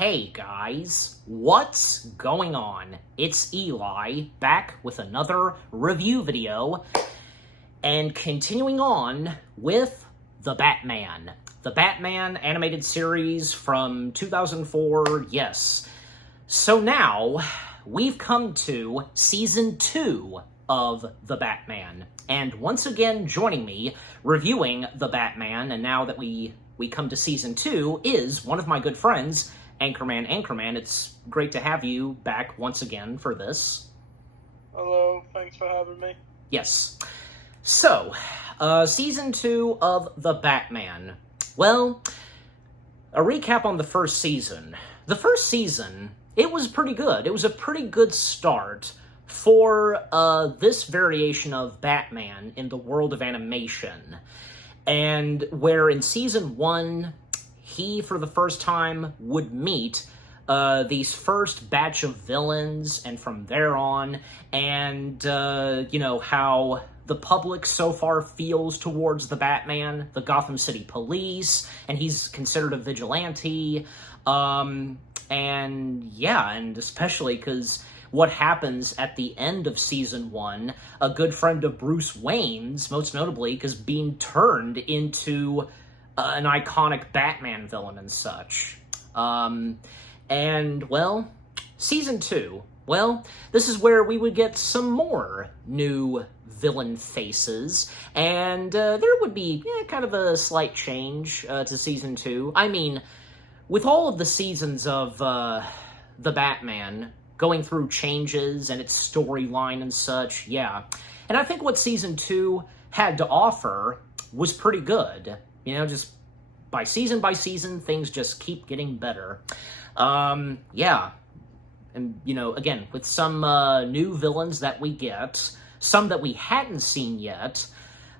Hey guys, what's going on? It's Eli, back with another review video, and continuing on with The Batman. The Batman animated series from 2004, yes. So now, we've come to Season 2 of The Batman. And once again, joining me, reviewing The Batman, and now that we come to Season 2, is one of my good friends, Anchorman. It's great to have you back once again for this. Hello, thanks for having me. Yes. So, Season 2 of The Batman. Well, a recap on the first season. The first season, it was pretty good. It was a pretty good start for this variation of Batman in the world of animation. And where in Season 1, he, for the first time, would meet these first batch of villains, and from there on, and, how the public so far feels towards the Batman, the Gotham City Police, and he's considered a vigilante, and especially because what happens at the end of Season 1, a good friend of Bruce Wayne's, most notably, because being turned into an iconic Batman villain and such. Season 2, this is where we would get some more new villain faces, and there would be kind of a slight change to Season 2. I mean, with all of the seasons of The Batman going through changes and its storyline and such, yeah. And I think what Season 2 had to offer was pretty good. Just by season, things just keep getting better. And, again, with some new villains that we get, some that we hadn't seen yet,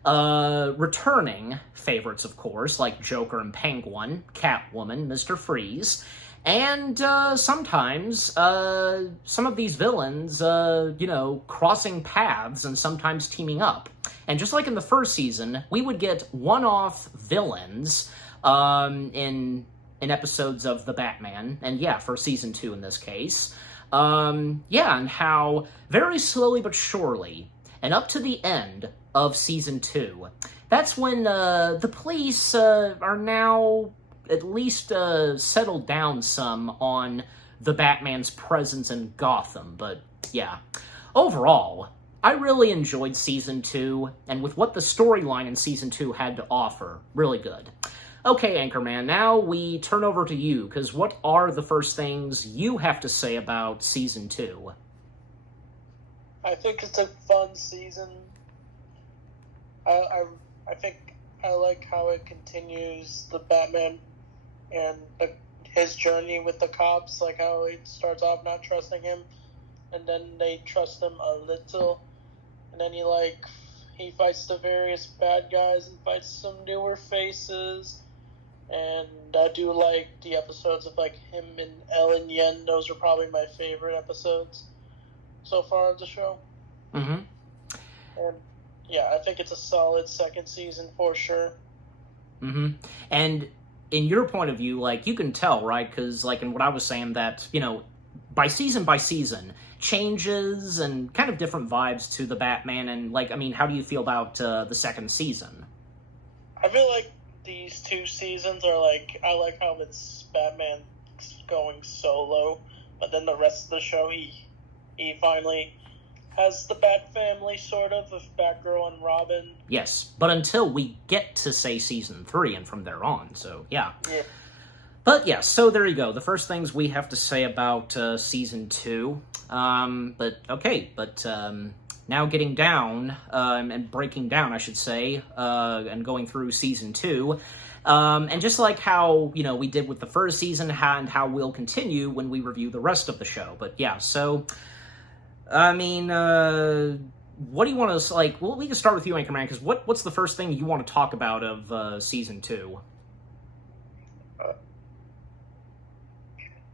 returning favorites, of course, like Joker and Penguin, Catwoman, Mr. Freeze, and sometimes some of these villains, crossing paths and sometimes teaming up. And just like in the first season, we would get one-off villains in episodes of The Batman, and for Season 2 in this case. And how very slowly but surely, and up to the end of Season 2, that's when the police are now at least settled down some on the Batman's presence in Gotham. But overall, I really enjoyed Season 2, and with what the storyline in Season 2 had to offer, really good. Okay, Anchorman, now we turn over to you, because what are the first things you have to say about Season 2? I think it's a fun season. I think I like how it continues the Batman and his journey with the cops, like how it starts off not trusting him, and then they trust him a little, and then he fights the various bad guys and fights some newer faces. And I do like the episodes of him and Ellen Yen. Those are probably my favorite episodes so far of the show. Mm-hmm. And I think it's a solid second season for sure. Mm-hmm. And in your point of view, you can tell, right? Because in what I was saying, that by season, changes and kind of different vibes to the Batman. And how do you feel about the second season? I feel like these two seasons are I like how it's Batman going solo, but then the rest of the show he finally has the Bat family sort of with Batgirl and Robin. Yes, but until we get to say Season 3 and from there on, so yeah. But so there you go. The first things we have to say about Season 2. Now getting down, and breaking down, I should say, and going through Season 2, and just like how, we did with the first season, and how we'll continue when we review the rest of the show. But so, what do you want to, we can start with you, Anchorman, because what's the first thing you want to talk about of Season 2?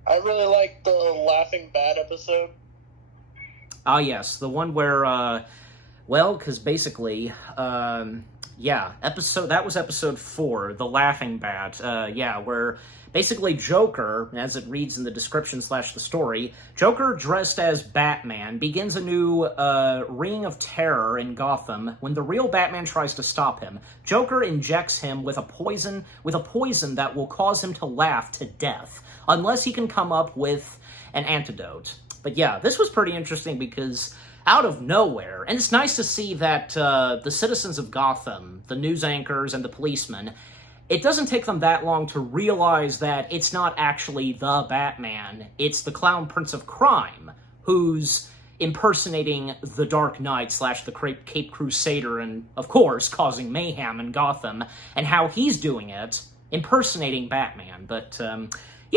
I really like the Laughing Bat episode. Ah, yes, the one where Well, because basically, that was episode 4, The Laughing Bat. Where basically Joker, as it reads in the description / the story, Joker dressed as Batman begins a new reign of terror in Gotham when the real Batman tries to stop him. Joker injects him with a poison that will cause him to laugh to death, unless he can come up with an antidote. But yeah, this was pretty interesting because out of nowhere, and it's nice to see that the citizens of Gotham, the news anchors and the policemen, it doesn't take them that long to realize that it's not actually the Batman, it's the Clown Prince of Crime, who's impersonating the Dark Knight / the Cape Crusader and, of course, causing mayhem in Gotham, and how he's doing it, impersonating Batman. But,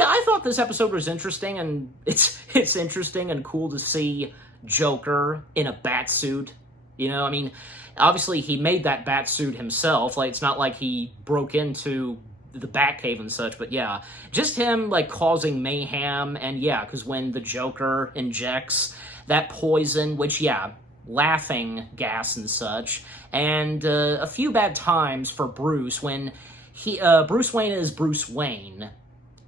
I thought this episode was interesting, and it's interesting and cool to see Joker in a bat suit. Obviously he made that bat suit himself. Like, it's not like he broke into the Batcave and such, but yeah, just him, like, causing mayhem, and yeah, because when the Joker injects that poison, which, yeah, laughing gas and such, and a few bad times for Bruce when Bruce Wayne is Bruce Wayne,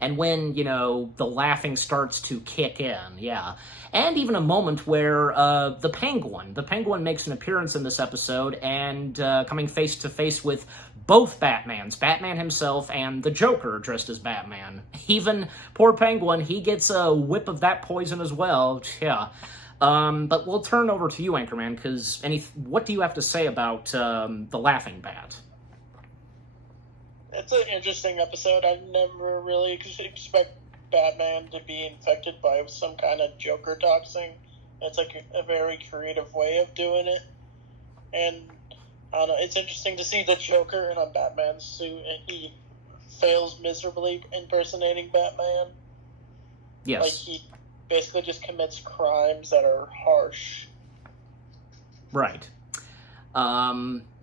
and when, the laughing starts to kick in, yeah. And even a moment where the Penguin makes an appearance in this episode and coming face to face with both Batmans, Batman himself and the Joker dressed as Batman. Even poor Penguin, he gets a whip of that poison as well, yeah. But we'll turn over to you, Anchorman, because what do you have to say about the Laughing Bat? It's an interesting episode. I never really expect Batman to be infected by some kind of Joker toxin. It's like a very creative way of doing it. And I don't know, it's interesting to see the Joker in a Batman suit and he fails miserably impersonating Batman. Yes. Like, he basically just commits crimes that are harsh. Right.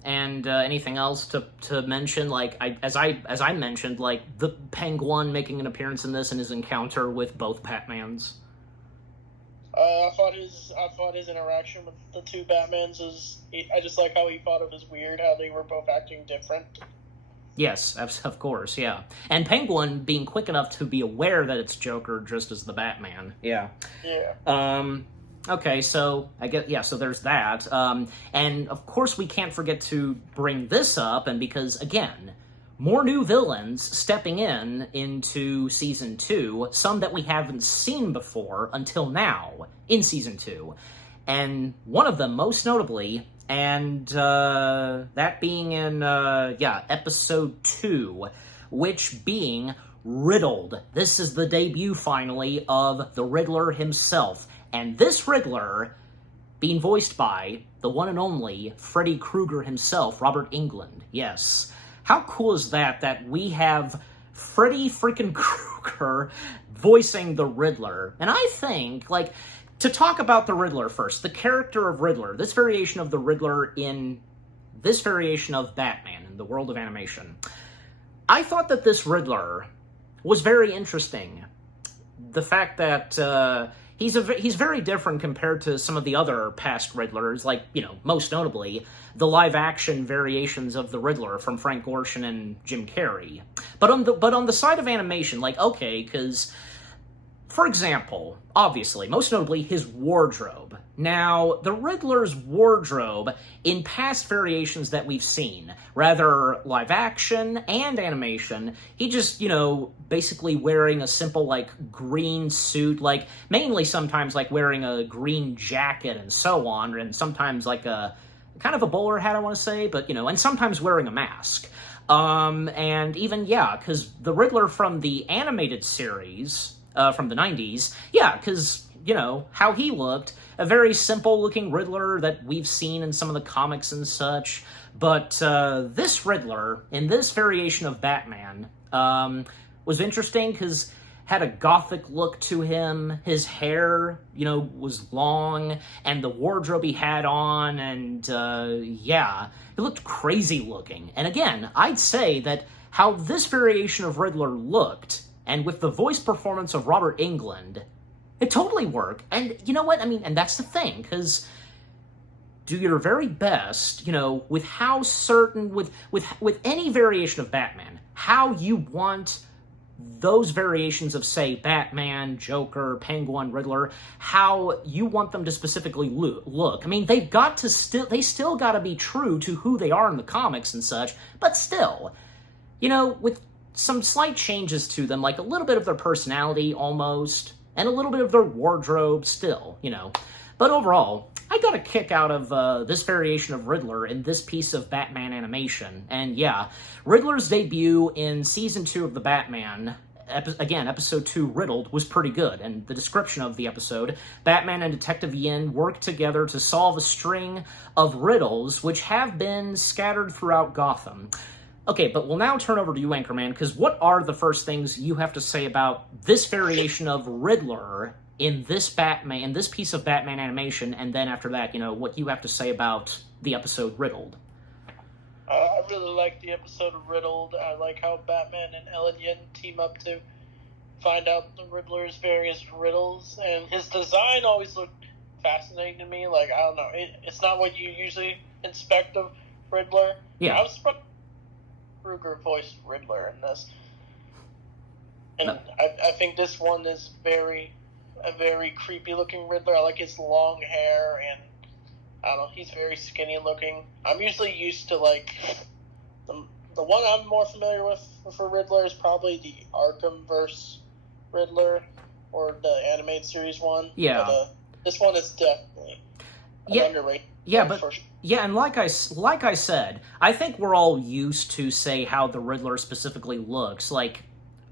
And anything else to mention? Like, as I mentioned, like the Penguin making an appearance in this and his encounter with both Batmans. I thought his interaction with the two Batmans I just like how he thought it was weird how they were both acting different. Yes, of course, yeah. And Penguin being quick enough to be aware that it's Joker just as the Batman. Yeah. Yeah. Okay, so so there's that. And of course we can't forget to bring this up, and because, again, more new villains stepping into Season 2, some that we haven't seen before until now in Season 2. And one of them, most notably, and that being in, Episode 2, which being Riddled. This is the debut, finally, of the Riddler himself. And this Riddler being voiced by the one and only Freddy Krueger himself, Robert Englund. Yes. How cool is that we have Freddy freaking Krueger voicing the Riddler? And I think, like, to talk about the Riddler first, the character of Riddler, this variation of the Riddler in this variation of Batman in the world of animation, I thought that this Riddler was very interesting. The fact that he's very different compared to some of the other past Riddlers, like, most notably, the live-action variations of the Riddler from Frank Gorshin and Jim Carrey. But on the side of animation, like, okay, because, for example, obviously, most notably, his wardrobe. Now, the Riddler's wardrobe, in past variations that we've seen, rather live-action and animation, he just, basically wearing a simple, like, green suit, like, mainly sometimes, like, wearing a green jacket and so on, and sometimes, like, a kind of a bowler hat, I want to say, but, and sometimes wearing a mask. And even, because the Riddler from the animated series, from the 90s, because, how he looked, a very simple-looking Riddler that we've seen in some of the comics and such, but this Riddler, in this variation of Batman, was interesting because had a gothic look to him. His hair, was long, and the wardrobe he had on, and it looked crazy looking. And again, I'd say that how this variation of Riddler looked, and with the voice performance of Robert Englund, it totally worked. And you know what? I mean, and that's the thing, because do your very best, with how certain, with any variation of Batman, how you want those variations of, say, Batman, Joker, Penguin, Riddler, how you want them to specifically look. I mean, they still got to be true to who they are in the comics and such, but still, with some slight changes to them, like a little bit of their personality almost, and a little bit of their wardrobe still, But overall, I got a kick out of this variation of Riddler in this piece of Batman animation. And yeah, Riddler's debut in Season 2 of The Batman, Episode 2, Riddled, was pretty good. And the description of the episode, Batman and Detective Yin work together to solve a string of riddles which have been scattered throughout Gotham. Okay, but we'll now turn over to you, Anchorman, because what are the first things you have to say about this variation of Riddler in this piece of Batman animation, and then after that, what you have to say about the episode Riddled? I really like the episode of Riddled. I like how Batman and Ellen Yin team up to find out the Riddler's various riddles, and his design always looked fascinating to me. Like, I don't know, it's not what you usually expect of Riddler. Yeah. I was surprised Kruger voiced Riddler in this. And no. I think this one is a very creepy looking Riddler. I like his long hair, and I don't know, he's very skinny looking. I'm usually used to, like, the one I'm more familiar with for Riddler is probably the Arkhamverse Riddler, or the animated series one. Yeah. But this one is definitely underrated. Yeah, and like I said, I think we're all used to, say, how the Riddler specifically looks. Like,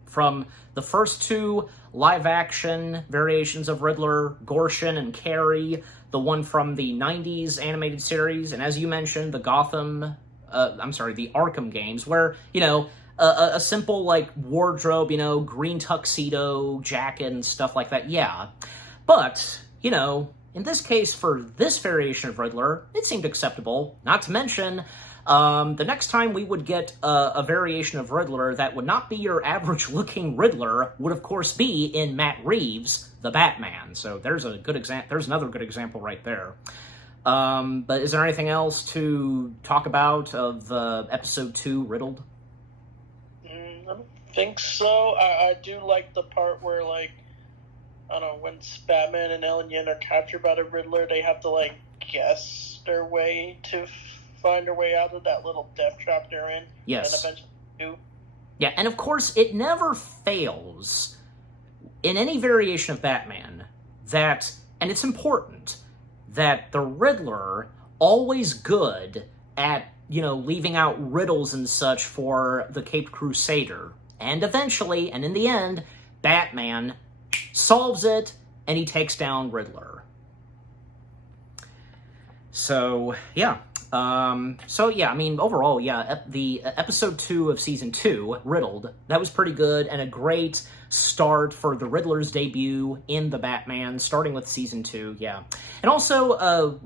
from the first two live-action variations of Riddler, Gorshin and Carey, the one from the 90s animated series, and as you mentioned, the the Arkham games, where, a simple, like, wardrobe, green tuxedo, jacket, and stuff like that, yeah. But, in this case, for this variation of Riddler, it seemed acceptable. Not to mention, the next time we would get a variation of Riddler that would not be your average-looking Riddler would, of course, be in Matt Reeves' The Batman. So there's another good example right there. But is there anything else to talk about of Episode 2, Riddled? I don't think so. I do like the part where, like, I don't know, when Batman and Ellen Yin are captured by the Riddler, they have to, like, guess their way to find their way out of that little death trap they're in. Yes. And eventually do. Yeah, and of course, it never fails in any variation of Batman that, and it's important, that the Riddler always good at, leaving out riddles and such for the Caped Crusader. And eventually, and in the end, Batman solves it, and he takes down Riddler. So, yeah. Overall, yeah, the Episode 2 of Season 2, Riddled, that was pretty good, and a great start for the Riddler's debut in The Batman, starting with Season 2, yeah. And also,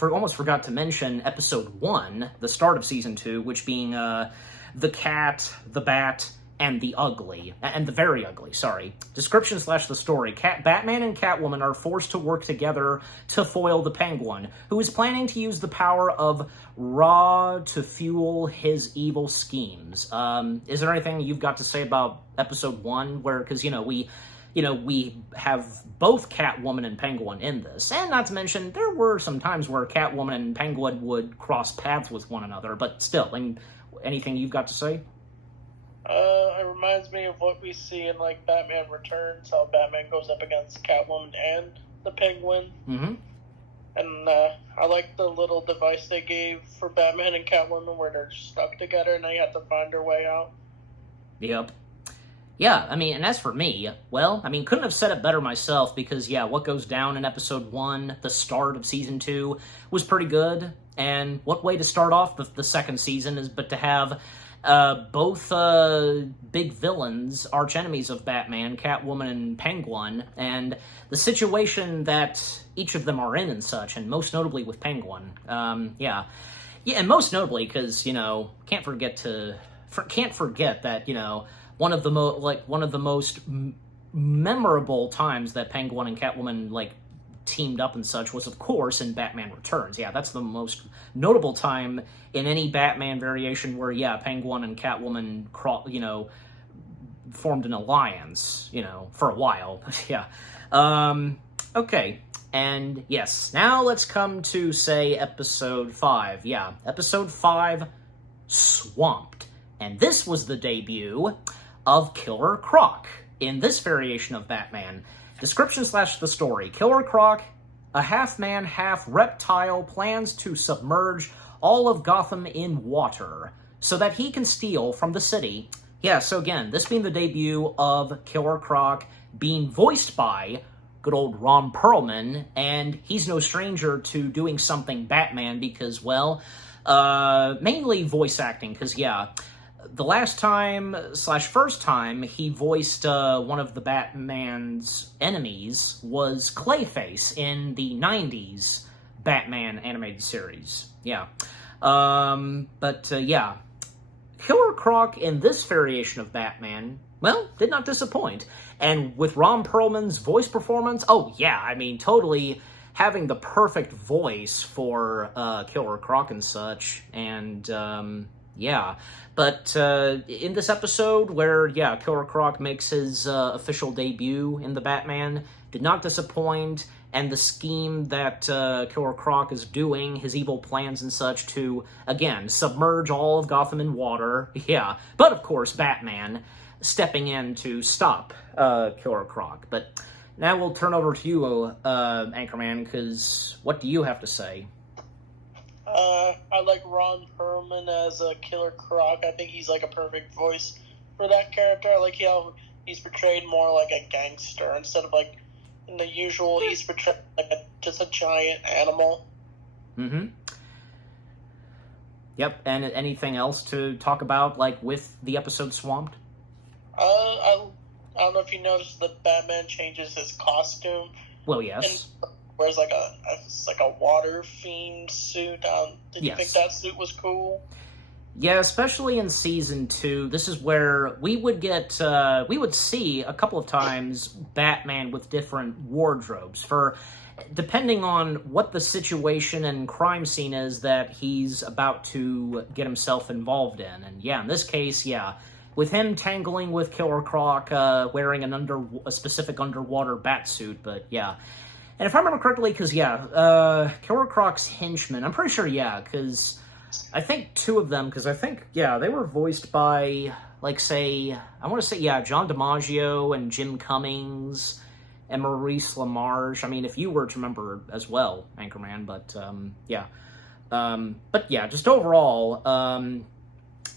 almost forgot to mention Episode 1, the start of Season 2, which being The Cat, the Bat, and the Very Ugly, sorry. Description / the story. Batman and Catwoman are forced to work together to foil the Penguin, who is planning to use the power of Ra to fuel his evil schemes. Is there anything you've got to say about Episode 1, where, because, we have both Catwoman and Penguin in this, and not to mention, there were some times where Catwoman and Penguin would cross paths with one another, but still, anything you've got to say? It reminds me of what we see in, like, Batman Returns, how Batman goes up against Catwoman and the Penguin. Mm-hmm. And I like the little device they gave for Batman and Catwoman where they're stuck together and they have to find their way out. Yep. Yeah, and as for me, well, couldn't have said it better myself, because, yeah, what goes down in Episode 1, the start of Season 2, was pretty good. And what way to start off the second season is but to have both big villains, arch enemies of Batman, Catwoman and Penguin, and the situation that each of them are in and such, and most notably with Penguin. Yeah, and most notably because, can't forget that, one of the most memorable times that Penguin and Catwoman, teamed up and such was, of course, in Batman Returns. Yeah, that's the most notable time in any Batman variation where, yeah, Penguin and Catwoman, formed an alliance, for a while. Yeah. Okay. And yes, now let's come to, say, Episode 5. Yeah, Episode 5, Swamped. And this was the debut of Killer Croc in this variation of Batman. Description / the story. Killer Croc, a half-man, half-reptile, plans to submerge all of Gotham in water so that he can steal from the city. Yeah, so again, this being the debut of Killer Croc, being voiced by good old Ron Perlman, and he's no stranger to doing something Batman because, well, mainly voice acting, because, yeah, the last time / first time he voiced one of the Batman's enemies was Clayface in the 90s Batman animated series. Yeah. Yeah. Killer Croc in this variation of Batman, well, did not disappoint. And with Ron Perlman's voice performance, oh yeah, I mean, totally having the perfect voice for Killer Croc and such, and yeah. But in this episode where, yeah, Killer Croc makes his official debut in the Batman, did not disappoint, and the scheme that Killer Croc is doing, his evil plans and such to, again, submerge all of Gotham in water, yeah. But, of course, Batman stepping in to stop Killer Croc. But now we'll turn over to you, Anchorman, because what do you have to say? I like Ron Perlman as a Killer Croc. I think he's like a perfect voice for that character. I like how he's portrayed more like a gangster instead of like in the usual. He's portrayed like just a giant animal. Mm-hmm. Yep. And anything else to talk about, like with the episode Swamped? I don't know if you noticed that Batman changes his costume. Well, yes. And wears like a water fiend suit. Did you think that suit was cool? Yeah, especially in season 2. This is where we would see a couple of times Batman with different wardrobes for depending on what the situation and crime scene is that he's about to get himself involved in. And yeah, in this case, yeah, with him tangling with Killer Croc, wearing a specific underwater bat suit, but yeah. And if I remember correctly, because, yeah, Killer Croc's henchmen, I'm pretty sure, yeah, because I think 2 of them, because I think, yeah, they were voiced by, like, say, I want to say, yeah, John DiMaggio and Jim Cummings and Maurice LaMarche. I mean, if you were to remember as well, Anchorman, but, yeah. But, yeah, just overall,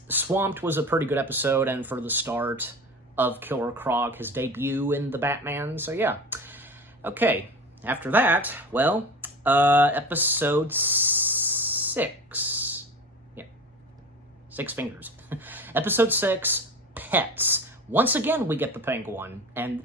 Swamped was a pretty good episode, and for the start of Killer Croc, his debut in the Batman, so, yeah. Okay. After that, well, episode 6. Yeah. 6 fingers. Episode 6, Pets. Once again, we get the Penguin. And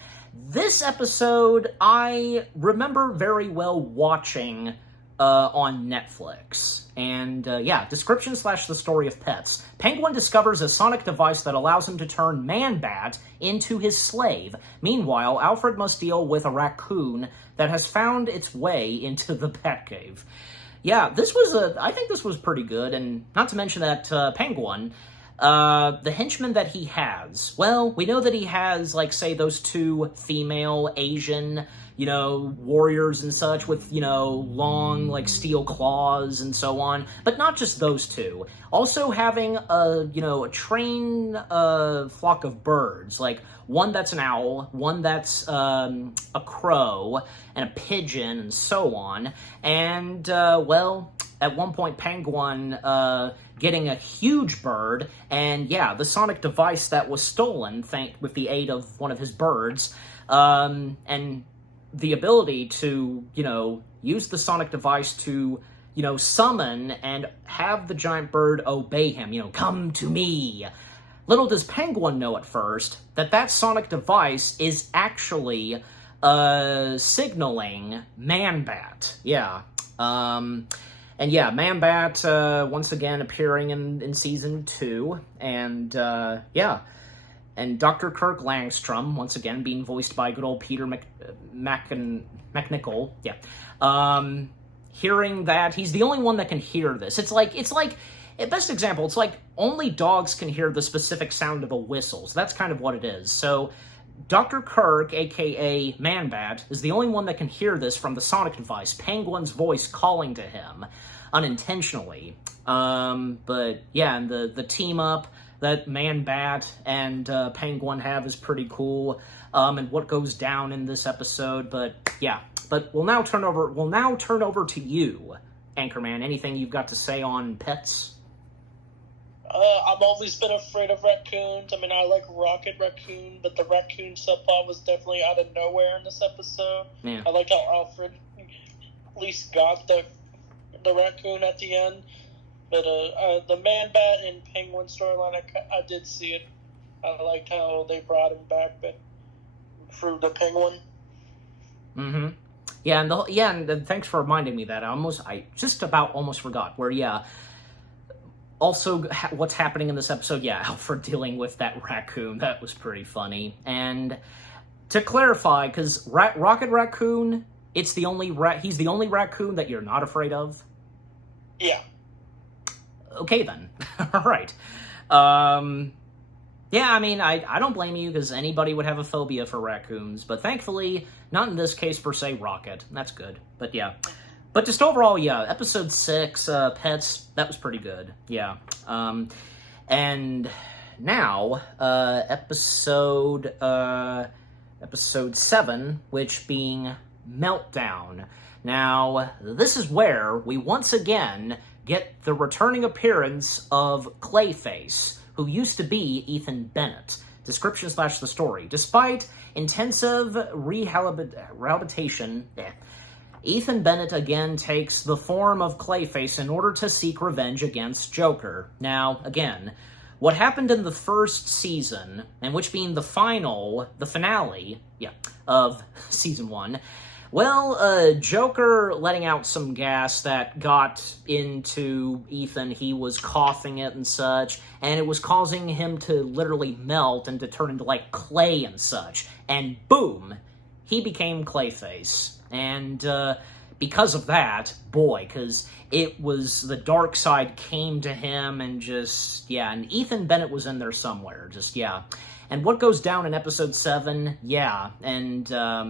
this episode, I remember very well watching on Netflix. And, yeah, description / the story of Pets. Penguin discovers a sonic device that allows him to turn Man-Bat into his slave. Meanwhile, Alfred must deal with a raccoon that has found its way into the Batcave. Yeah, I think this was pretty good, and not to mention that Penguin, the henchmen that he has, well, we know that he has, like, say, those 2 female Asian, warriors and such with, long, like, steel claws and so on. But not just those 2. Also having a trained flock of birds, like one that's an owl, one that's a crow, and a pigeon, and so on. And, well, at one point, Penguin getting a huge bird, and, yeah, the sonic device that was stolen, with the aid of one of his birds, and the ability to, use the sonic device to, summon and have the giant bird obey him, come to me. Little does Penguin know at first that sonic device is actually signaling Man-Bat. Yeah. And yeah, Man-Bat once again appearing in season 2. And yeah. and Dr. Kirk Langstrom, once again being voiced by good old Peter McNichol, hearing that, he's the only one that can hear this. It's like, best example, it's like only dogs can hear the specific sound of a whistle. So that's kind of what it is. So Dr. Kirk, aka Man-Bat, is the only one that can hear this from the sonic device, Penguin's voice calling to him unintentionally. But yeah, and the team up that Man-Bat and Penguin have is pretty cool, and what goes down in this episode. But yeah, we'll now turn over to you, Anchorman. Anything you've got to say on pets? I've always been afraid of raccoons. I mean, I like Rocket Raccoon, but the raccoon subplot was definitely out of nowhere in this episode. Yeah. I like how Alfred at least got the raccoon at the end. But the Man-Bat and Penguin storyline, I did see it. I liked how they brought him back, but through the Penguin. Mm-hmm. Yeah, and thanks for reminding me that. I just about almost forgot. Where, yeah, also what's happening in this episode, yeah, Alfred dealing with that raccoon, that was pretty funny. And to clarify, because Rocket Raccoon, he's the only raccoon that you're not afraid of? Yeah. Okay, then. All right. Yeah, I mean, I don't blame you, because anybody would have a phobia for raccoons, but thankfully, not in this case per se, Rocket. That's good. But yeah. But just overall, yeah, episode 6, Pets, that was pretty good. Yeah. And now, episode 7, which being Meltdown. Now, this is where we once again get the returning appearance of Clayface, who used to be Ethan Bennett. Description / the story. Despite intensive rehabilitation, Ethan Bennett again takes the form of Clayface in order to seek revenge against Joker. Now, again, what happened in the first season, and which being the finale, of season 1, well, Joker letting out some gas that got into Ethan. He was coughing it and such, and it was causing him to literally melt and to turn into, like, clay and such. And boom, he became Clayface. And because of that, boy, because it was the dark side came to him and just, yeah, and Ethan Bennett was in there somewhere, just, yeah. And what goes down in episode 7, yeah, and, I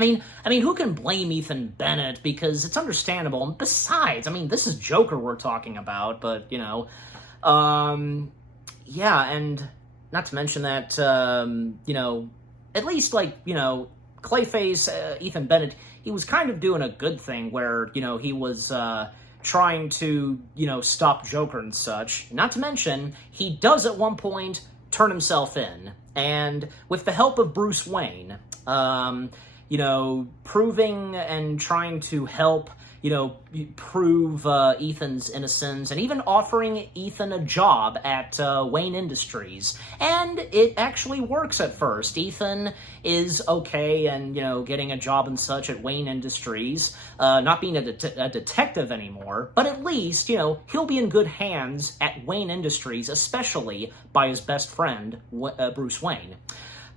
mean, who can blame Ethan Bennett, because it's understandable, and besides, I mean, this is Joker we're talking about, but, you know, yeah, and not to mention that, you know, at least, like, you know, Clayface, Ethan Bennett, he was kind of doing a good thing where, you know, he was, trying to, you know, stop Joker and such. Not to mention, he does at one point turn himself in, and with the help of Bruce Wayne, you know, proving and trying to help, you know, prove Ethan's innocence, and even offering Ethan a job at Wayne Industries. And it actually works at first. Ethan is okay and, you know, getting a job and such at Wayne Industries, not being a detective anymore, but at least, you know, he'll be in good hands at Wayne Industries, especially by his best friend, Bruce Wayne.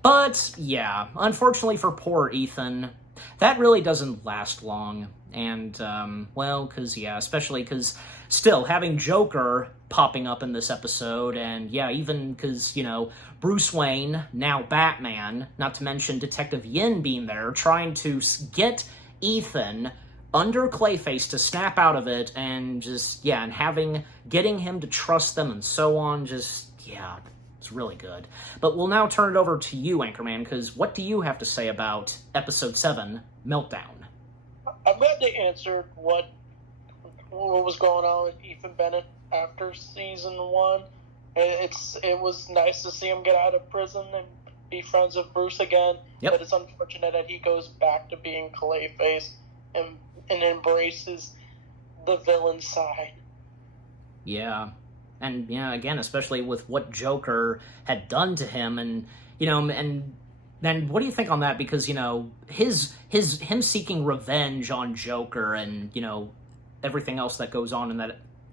But, yeah, unfortunately for poor Ethan, that really doesn't last long. And, well, because, yeah, especially because still having Joker popping up in this episode, and, yeah, even because, you know, Bruce Wayne, now Batman, not to mention Detective Yin being there, trying to get Ethan under Clayface to snap out of it, and just, yeah, and getting him to trust them and so on, just, yeah, it's really good. But we'll now turn it over to you, Anchorman, because what do you have to say about Episode 7, Meltdown? I'm glad they answered what was going on with Ethan Bennett after season 1. It was nice to see him get out of prison and be friends with Bruce again. Yep. But it's unfortunate that he goes back to being Clayface and embraces the villain side. Yeah. And, yeah, again, especially with what Joker had done to him, and, you know, and then what do you think on that? Because, you know, him seeking revenge on Joker, and, you know, everything else that goes on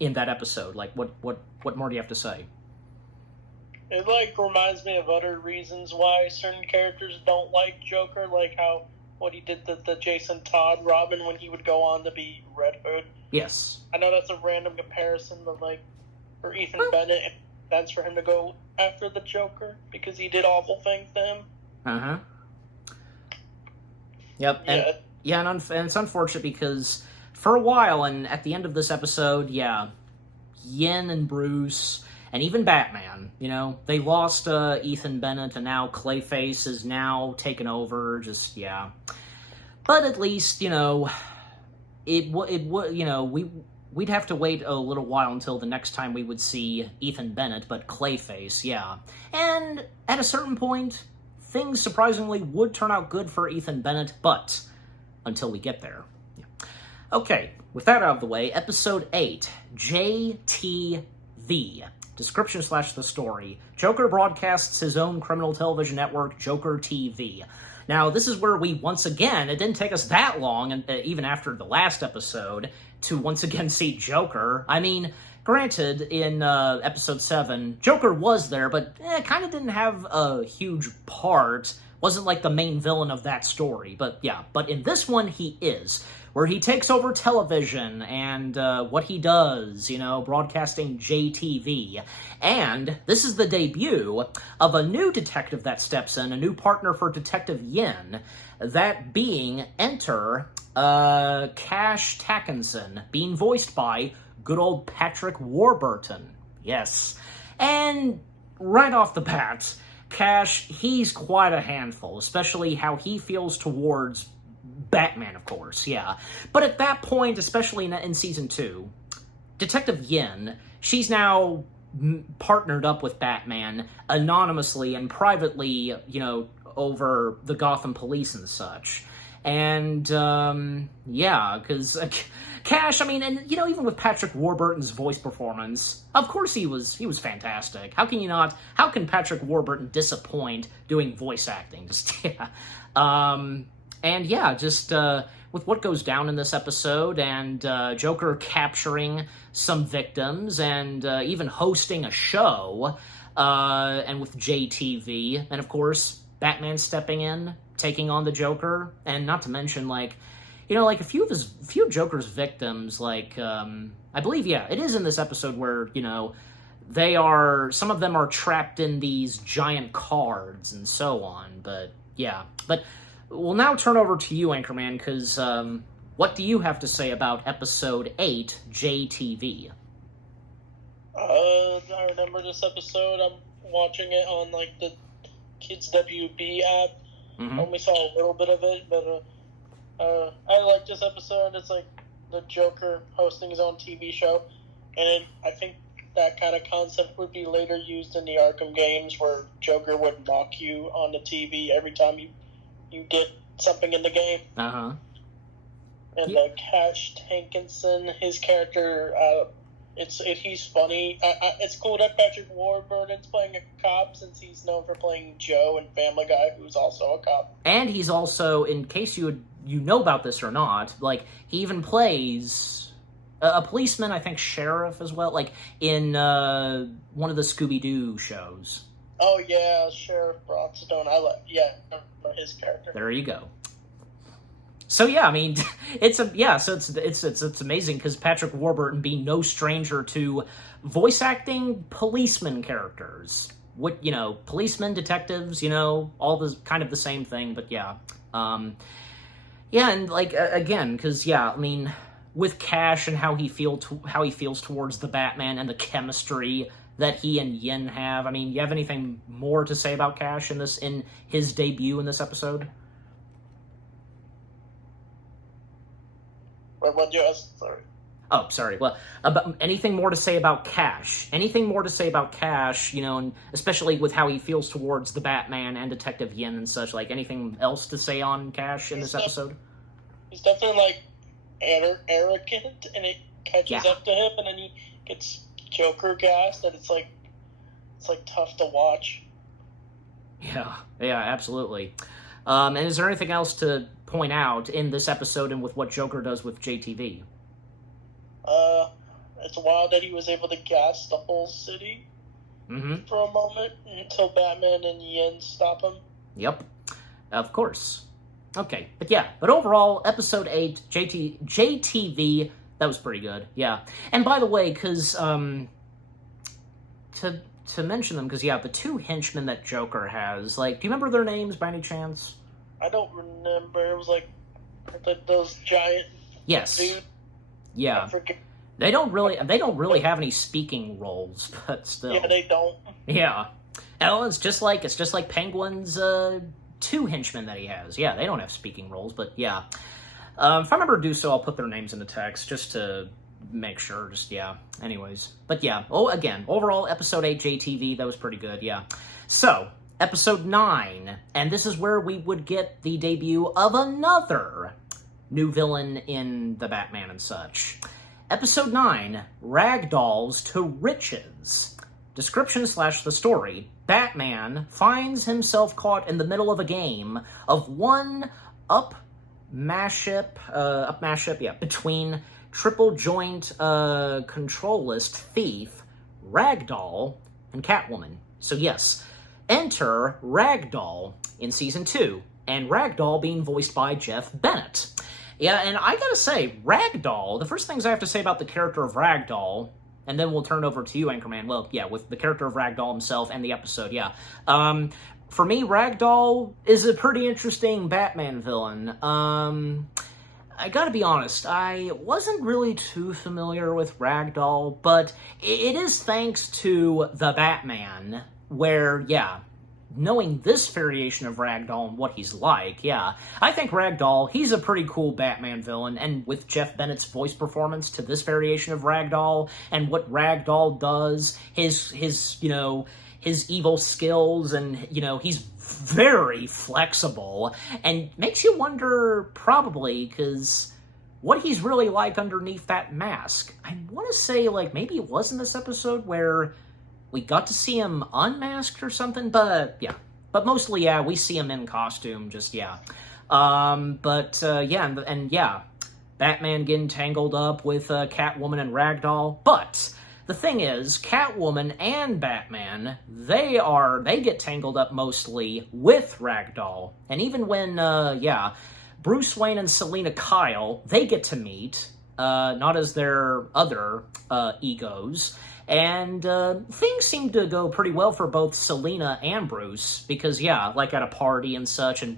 in that episode. Like, what more do you have to say? It reminds me of other reasons why certain characters don't like Joker, like how what he did to the Jason Todd Robin when he would go on to be Red Hood. Yes. I know that's a random comparison, but for Ethan Bennett, it makes sense for him to go after the Joker because he did awful things to him. Uh-huh. Yep. Yeah. And it's unfortunate because for a while, and at the end of this episode, Yin and Bruce, and even Batman, they lost Ethan Bennett, and now Clayface is now taken over. But at least we'd have to wait a little while until the next time we would see Ethan Bennett, but Clayface, and at a certain point, things surprisingly would turn out good for Ethan Bennett, but until we get there. Okay, with that out of the way, Episode 8, JTV. Description / the story. Joker broadcasts his own criminal television network, Joker TV. Now, this is where we, once again, it didn't take us that long, and even after the last episode, to once again see Joker. I mean, granted, in Episode 7, Joker was there, but kind of didn't have a huge part. Wasn't like the main villain of that story, but in this one, he is. Where he takes over television and what he does, broadcasting JTV. And this is the debut of a new detective that steps in, a new partner for Detective Yin, that being enter Cash Tackinson, being voiced by good old Patrick Warburton. Yes. And right off the bat, Cash, he's quite a handful, especially how he feels towards Batman, of course, But at that point, especially in Season 2, Detective Yin, she's now partnered up with Batman anonymously and privately, over the Gotham police and such. And, because Cash, I mean, and, even with Patrick Warburton's voice performance, of course he was fantastic. How can Patrick Warburton disappoint doing voice acting? And with what goes down in this episode, and Joker capturing some victims, and even hosting a show, and with JTV, and of course, Batman stepping in, taking on the Joker, and not to mention, a few of Joker's victims, I believe, it is in this episode where, some of them are trapped in these giant cards and so on, but we'll now turn over to you, Anchorman, because what do you have to say about Episode 8, JTV? I remember this episode. I'm watching it on, the Kids WB app. Mm-hmm. Only saw a little bit of it, but I like this episode. It's the Joker hosting his own TV show, and I think that kind of concept would be later used in the Arkham games, where Joker would mock you on the TV every time you get something in the game. Uh-huh. And Cash Tankinson, his character, he's funny. It's cool that Patrick Warburton's playing a cop, since he's known for playing Joe in Family Guy, who's also a cop. And he's also, in case you know about this or not, he even plays a policeman, I think sheriff as well, in one of the Scooby-Doo shows. Oh yeah, Sheriff Broadstone. I remember his character. There you go. So I mean, it's amazing because Patrick Warburton being no stranger to voice acting policeman characters. Policemen, detectives, all the kind of the same thing, but and again, because I mean, with Cash and how he feels towards the Batman and the chemistry that he and Yin have. I mean, you have anything more to say about Cash in his debut in this episode? What you asked? Sorry. Oh, sorry. Well, anything more to say about Cash? Anything more to say about Cash, and especially with how he feels towards the Batman and Detective Yin and such, anything else to say on Cash in this episode? He's definitely, arrogant, and it catches up to him, and then he gets Joker gassed, and it's tough to watch. Yeah, absolutely. And is there anything else to point out in this episode and with what Joker does with JTV? It's wild that he was able to gas the whole city. for a moment until Batman and Yen stop him. Yep, of course. Okay, but overall, episode 8, JTV, that was pretty good, yeah. And by the way, because, to mention them, because, the 2 henchmen that Joker has, do you remember their names by any chance? I don't remember. It was like those giant dudes. Yeah. I forget. They don't really have any speaking roles, but still. Yeah, they don't. Yeah. Oh, it's just like Penguin's 2 henchmen that he has. Yeah, they don't have speaking roles, but yeah. If I remember to do so, I'll put their names in the text just to make sure. Anyways. But yeah. Oh, again, overall, episode 8 JTV, that was pretty good, yeah. So, episode 9, and this is where we would get the debut of another new villain in the Batman and such. Episode 9, Ragdolls to Riches. Description / the story. Batman finds himself caught in the middle of a game of one up mashup, between triple joint controlist thief, Ragdoll, and Catwoman. So yes, enter Ragdoll in Season 2, and Ragdoll being voiced by Jeff Bennett. Yeah, and I gotta say, Ragdoll, the first things I have to say about the character of Ragdoll, and then we'll turn it over to you, Anchorman, well, yeah, with the character of Ragdoll himself and the episode, yeah. For me, Ragdoll is a pretty interesting Batman villain. I gotta be honest, I wasn't really too familiar with Ragdoll, but it is thanks to The Batman, where, knowing this variation of Ragdoll and what he's like, I think Ragdoll, he's a pretty cool Batman villain, and with Jeff Bennett's voice performance to this variation of Ragdoll, and what Ragdoll does, his evil skills, and, he's very flexible, and makes you wonder, probably, because what he's really like underneath that mask. I want to say, maybe it was in this episode where we got to see him unmasked or something, but mostly, we see him in costume, Batman getting tangled up with Catwoman and Ragdoll, but the thing is, Catwoman and Batman, they get tangled up mostly with Ragdoll, and even when, Bruce Wayne and Selina Kyle, they get to meet, not as their other egos, and things seem to go pretty well for both Selina and Bruce, because, at a party and such, and,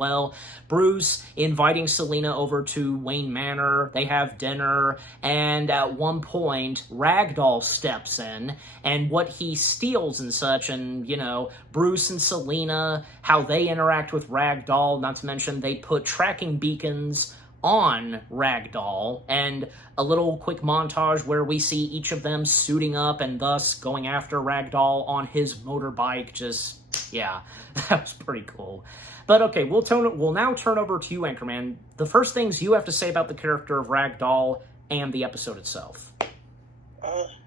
Bruce inviting Selina over to Wayne Manor, they have dinner, and at one point, Ragdoll steps in, and what he steals and such, and, Bruce and Selina, how they interact with Ragdoll, not to mention they put tracking beacons on Ragdoll, and a little quick montage where we see each of them suiting up and thus going after Ragdoll on his motorbike. That was pretty cool. But okay, we'll now turn over to you, Anchorman. The first things you have to say about the character of Ragdoll and the episode itself.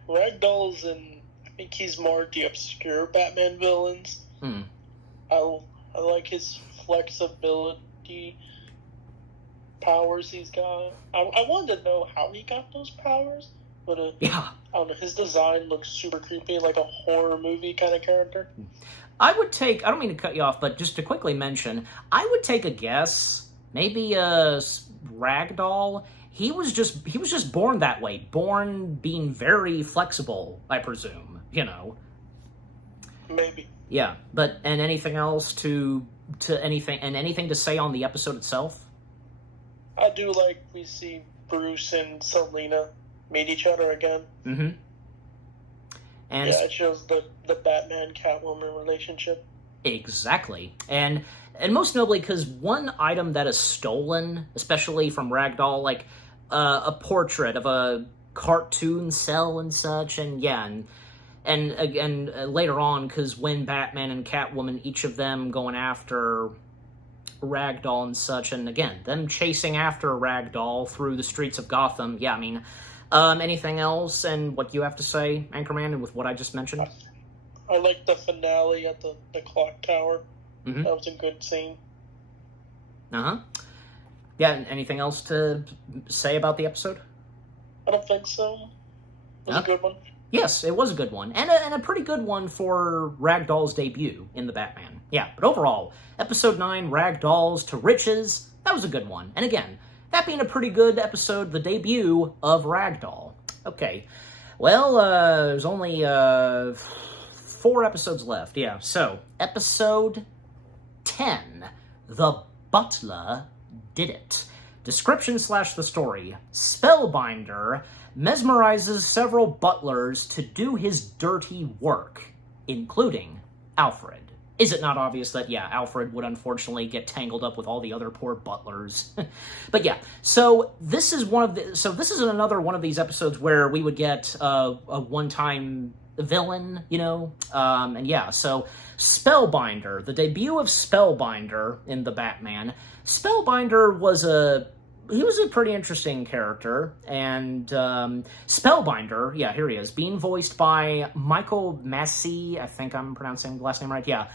Ragdoll's I think he's more the obscure Batman villains. I like his flexibility powers he's got. I wanted to know how he got those powers, but I don't know, his design looks super creepy, like a horror movie kind of character. I don't mean to cut you off, but just to quickly mention, I would take a guess, maybe Ragdoll, he was just born that way, born being very flexible, I presume, Maybe. Yeah, and anything else anything to say on the episode itself? I do like we see Bruce and Selina meet each other again. Mm-hmm. And it shows the Batman-Catwoman relationship. Exactly. And most notably, because one item that is stolen, especially from Ragdoll, like a portrait of a cartoon cell and such, and later on, because when Batman and Catwoman, each of them going after Ragdoll and such, and again, them chasing after Ragdoll through the streets of Gotham. Anything else and what you have to say, Anchorman, and with what I just mentioned? I like the finale at the clock tower. Mm-hmm. That was a good scene. Yeah, anything else to say about the episode? I don't think so. It was a good one. Yes, it was a good one, and a pretty good one for Ragdoll's debut in the Batman. Yeah, but overall, Episode 9, Ragdolls to Riches, that was a good one. And again, that being a pretty good episode, the debut of Ragdoll. Okay, well, there's only 4 episodes left, yeah. So, Episode 10, The Butler Did It. Description / the story. Spellbinder mesmerizes several butlers to do his dirty work, including Alfred. Is it not obvious that, yeah, Alfred would unfortunately get tangled up with all the other poor butlers? But yeah, so this is another one of these episodes where we would get a one-time villain, you know? And yeah, so Spellbinder, the debut of Spellbinder in the Batman. Spellbinder was a pretty interesting character, and Spellbinder, yeah, here he is, being voiced by Michael Massey, I think I'm pronouncing the last name right, yeah.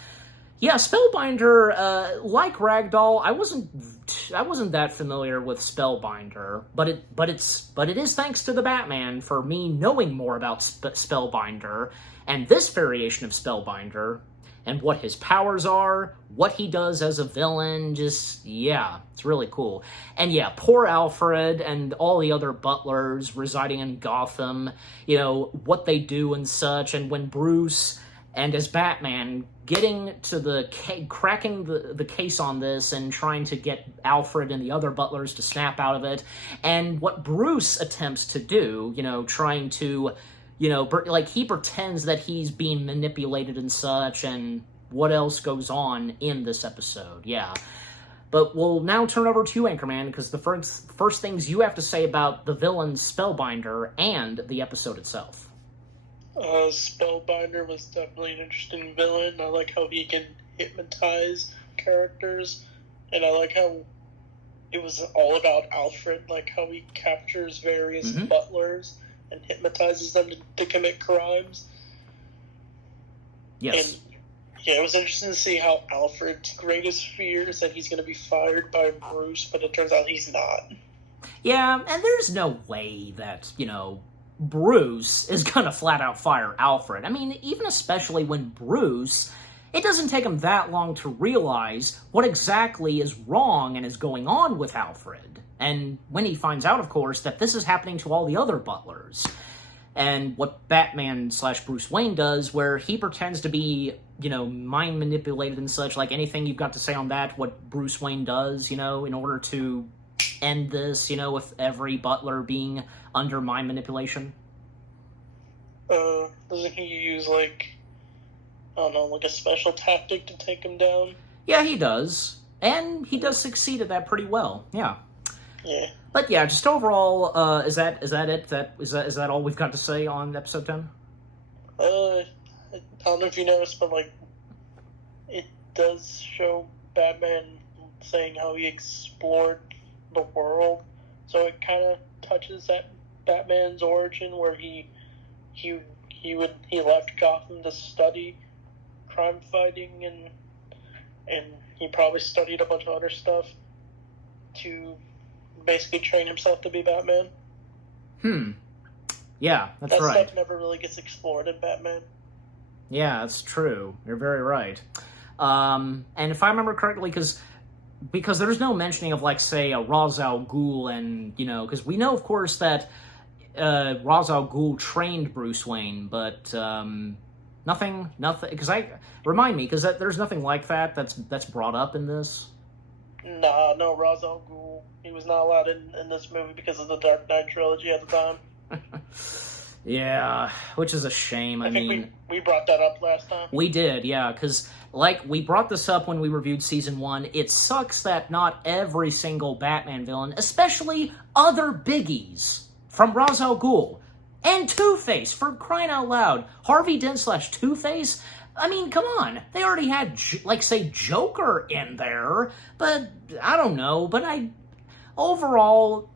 Yeah, Spellbinder, like Ragdoll, I wasn't that familiar with Spellbinder, but it is thanks to the Batman for me knowing more about Spellbinder, and this variation of Spellbinder, and what his powers are, what he does as a villain, just, yeah, it's really cool. And yeah, poor Alfred and all the other butlers residing in Gotham, you know, what they do and such, and when Bruce, and as Batman, getting to cracking the case on this and trying to get Alfred and the other butlers to snap out of it, and what Bruce attempts to do, you know, trying to... You know, like, he pretends that he's being manipulated and such, and what else goes on in this episode, yeah. But we'll now turn over to you, Anchorman, because the first things you have to say about the villain Spellbinder and the episode itself. Spellbinder was definitely an interesting villain. I like how he can hypnotize characters, and I like how it was all about Alfred, like how he captures various butlers and hypnotizes them to commit crimes. Yes. And yeah, it was interesting to see how Alfred's greatest fear is that he's going to be fired by Bruce, but it turns out he's not. Yeah, and there's no way that, you know, Bruce is going to flat out fire Alfred. I mean, even especially when Bruce, it doesn't take him that long to realize what exactly is wrong and is going on with Alfred. And when he finds out, of course, that this is happening to all the other butlers. And what Batman / Bruce Wayne does, where he pretends to be, you know, mind manipulated and such, like anything you've got to say on that, what Bruce Wayne does, you know, in order to end this, you know, with every butler being under mind manipulation? Doesn't he use, like, I don't know, like a special tactic to take him down? Yeah, he does. And he does succeed at that pretty well, yeah. Yeah. But yeah, just overall, is that it? Is that all we've got to say on episode 10? I don't know if you noticed, but like, it does show Batman saying how he explored the world, so it kind of touches that Batman's origin where he left Gotham to study crime fighting and he probably studied a bunch of other stuff to basically train himself to be Batman. Yeah, that's that right. That stuff never really gets explored in Batman. Yeah, that's true. You're very right. And if I remember correctly, because there's no mentioning of, like, say, a Ra's al Ghul, and, you know, because we know, of course, that Ra's al Ghul trained Bruce Wayne, but nothing, because remind me, because there's nothing like that's brought up in this. Nah, no, Ra's al Ghul. He was not allowed in this movie because of the Dark Knight trilogy at the time. Yeah, which is a shame. I mean, we brought that up last time. We did, yeah, because, like, we brought this up when we reviewed Season 1. It sucks that not every single Batman villain, especially other biggies from Ra's al Ghul, and Two-Face, for crying out loud. Harvey Dent / Two-Face? I mean, come on. They already had, like, say, Joker in there, but I don't know. But overall,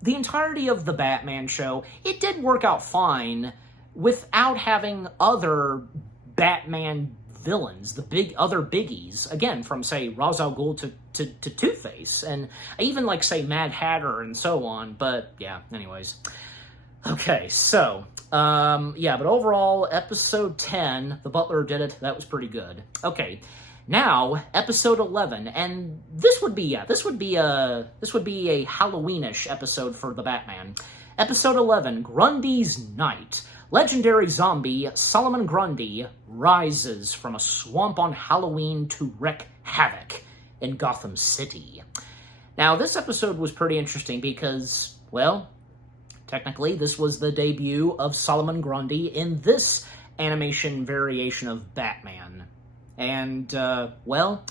the entirety of the Batman show, it did work out fine without having other Batman villains, the other biggies, again, from, say, Ra's al Ghul to Two-Face, and even, like, say, Mad Hatter and so on, but, yeah, anyways. Okay, so, yeah, but overall, episode 10, The Butler Did It, that was pretty good. Okay, now, episode 11, and this would be a Halloweenish episode for the Batman. Episode 11, Grundy's Night. Legendary zombie Solomon Grundy rises from a swamp on Halloween to wreak havoc in Gotham City. Now, this episode was pretty interesting because, well, technically, this was the debut of Solomon Grundy in this animation variation of Batman. And, well,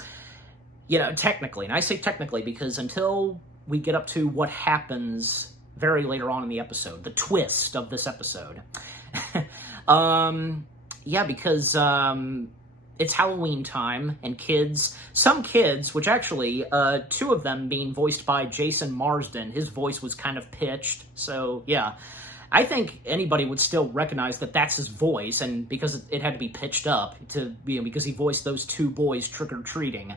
you know, technically, and I say technically because until we get up to what happens very later on in the episode, the twist of this episode, yeah, because, it's Halloween time, and some kids, which actually, two of them being voiced by Jason Marsden, his voice was kind of pitched, so, yeah. I think anybody would still recognize that that's his voice, and because it had to be pitched up, because he voiced those two boys trick-or-treating.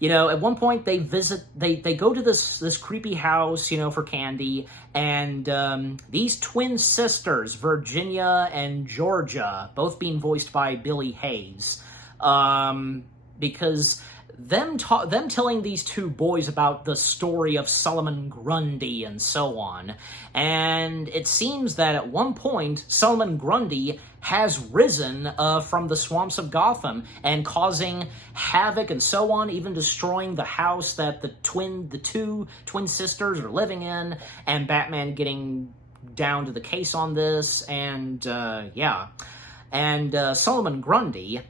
You know, at one point they go to this creepy house, you know, for candy, and these twin sisters, Virginia and Georgia, both being voiced by Billy Hayes, because them telling these two boys about the story of Solomon Grundy and so on, and it seems that at one point Solomon Grundy has risen from the swamps of Gotham and causing havoc and so on, even destroying the house that the two twin sisters are living in, and Batman getting down to the case on this, and yeah, and Solomon Grundy,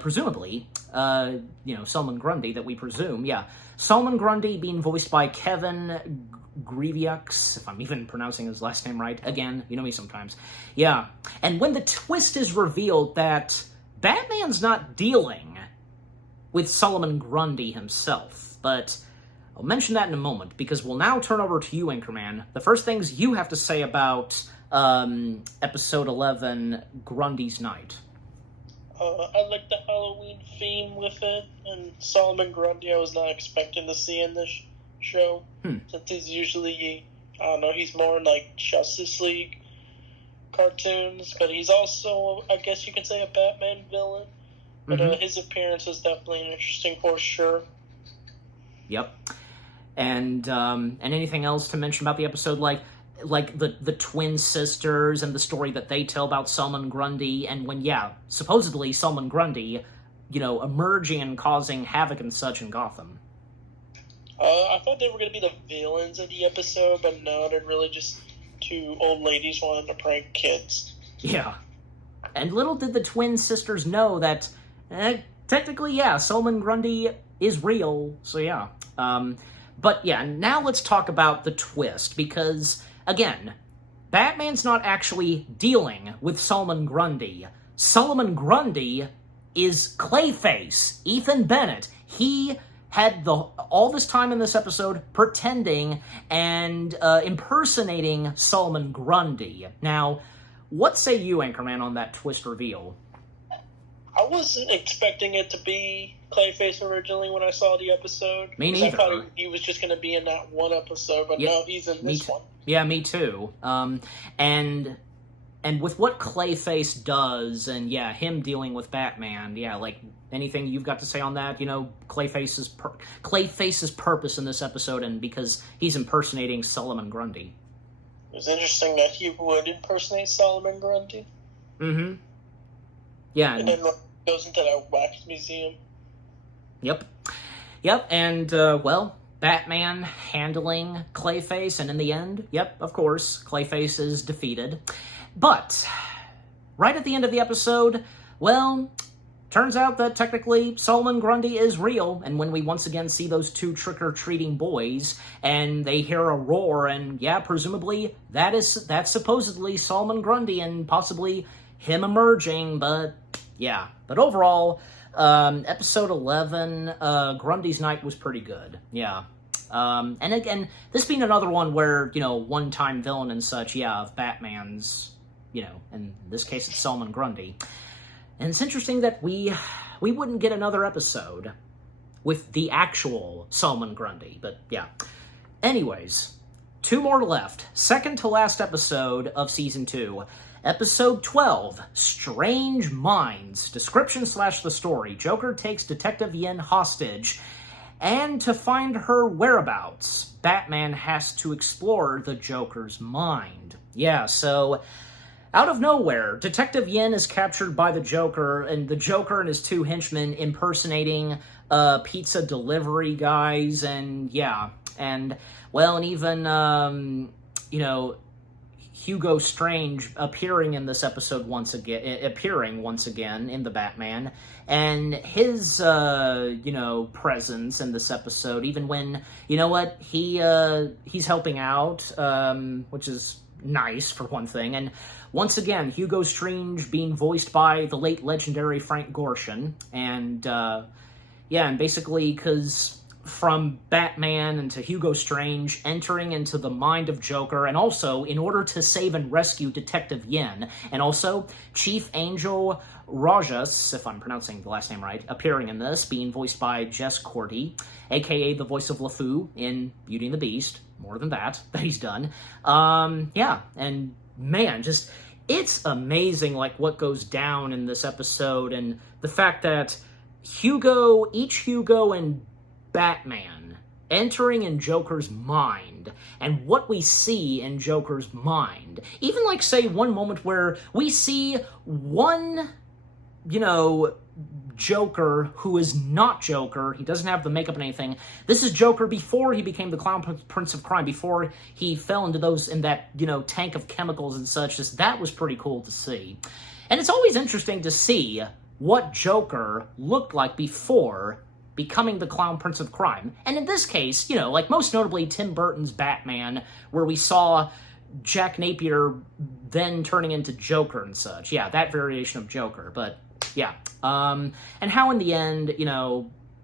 presumably, you know, Solomon Grundy that we presume, yeah. Solomon Grundy being voiced by Kevin Greviux, if I'm even pronouncing his last name right. Again, you know me sometimes. Yeah. And when the twist is revealed that Batman's not dealing with Solomon Grundy himself, but I'll mention that in a moment, because we'll now turn over to you, Anchorman. The first things you have to say about episode 11, Grundy's Night. I like the Halloween theme with it, and Solomon Grundy I was not expecting to see in this show, since he's usually, I don't know, he's more in, like, Justice League cartoons, but he's also, I guess you could say, a Batman villain, but his appearance is definitely interesting for sure. Yep. And anything else to mention about the episode, like the twin sisters and the story that they tell about Solomon Grundy, and when, yeah, supposedly Solomon Grundy, you know, emerging and causing havoc and such in Gotham. I thought they were going to be the villains of the episode, but no, they're really just two old ladies wanting to prank kids. Yeah. And little did the twin sisters know that, technically, yeah, Solomon Grundy is real, so yeah. But yeah, now let's talk about the twist, because, again, Batman's not actually dealing with Solomon Grundy. Solomon Grundy is Clayface, Ethan Bennett. He had all this time in this episode pretending and impersonating Solomon Grundy. Now, what say you, Anchorman, on that twist reveal? I wasn't expecting it to be Clayface originally when I saw the episode. Me neither. I thought he was just going to be in that one episode, but no, he's in this one. Yeah, me too. And with what Clayface does, and yeah, him dealing with Batman, yeah, like, anything you've got to say on that? You know, Clayface's purpose in this episode, and because he's impersonating Solomon Grundy. It was interesting that he would impersonate Solomon Grundy. Mm-hmm. Yeah. And then goes into that wax museum. Yep, and, well, Batman handling Clayface, and in the end, yep, of course, Clayface is defeated. But, right at the end of the episode, well, turns out that technically Solomon Grundy is real, and when we once again see those two trick-or-treating boys, and they hear a roar, and yeah, presumably, that's supposedly Solomon Grundy, and possibly him emerging, but yeah. But overall, episode 11, Grundy's Night was pretty good, yeah. And again, this being another one where, you know, one-time villain and such, yeah, of Batman's, you know, in this case it's Solomon Grundy. And it's interesting that we wouldn't get another episode with the actual Solomon Grundy, but yeah. Anyways, 2 more left. Second to last episode of Season 2. Episode 12, Strange Minds. Description / the story. Joker takes Detective Yin hostage, and to find her whereabouts, Batman has to explore the Joker's mind. Yeah, so out of nowhere, Detective Yin is captured by the Joker, and the Joker and his 2 henchmen impersonating pizza delivery guys, and yeah, and well, and even, Hugo Strange appearing in this episode once again in the Batman, and his, presence in this episode, even when, he's helping out, which is nice, for one thing, and once again, Hugo Strange being voiced by the late legendary Frank Gorshin, and, and basically, because from Batman into Hugo Strange entering into the mind of Joker, and also in order to save and rescue Detective Yin, and also Chief Angel Rajas, if I'm pronouncing the last name right, appearing in this, being voiced by Jess Cordy, aka the voice of LeFou in Beauty and the Beast. More than that he's done. And man, just, it's amazing, what goes down in this episode, and the fact that each Hugo and Batman entering in Joker's mind, and what we see in Joker's mind. Even say one moment where we see one, Joker who is not Joker. He doesn't have the makeup and anything. This is Joker before he became the Clown Prince of Crime, before he fell into that tank of chemicals and such. That was pretty cool to see. And it's always interesting to see what Joker looked like before becoming the Clown Prince of Crime. And in this case, most notably Tim Burton's Batman, where we saw Jack Napier then turning into Joker and such. Yeah, that variation of Joker, but yeah. And how in the end,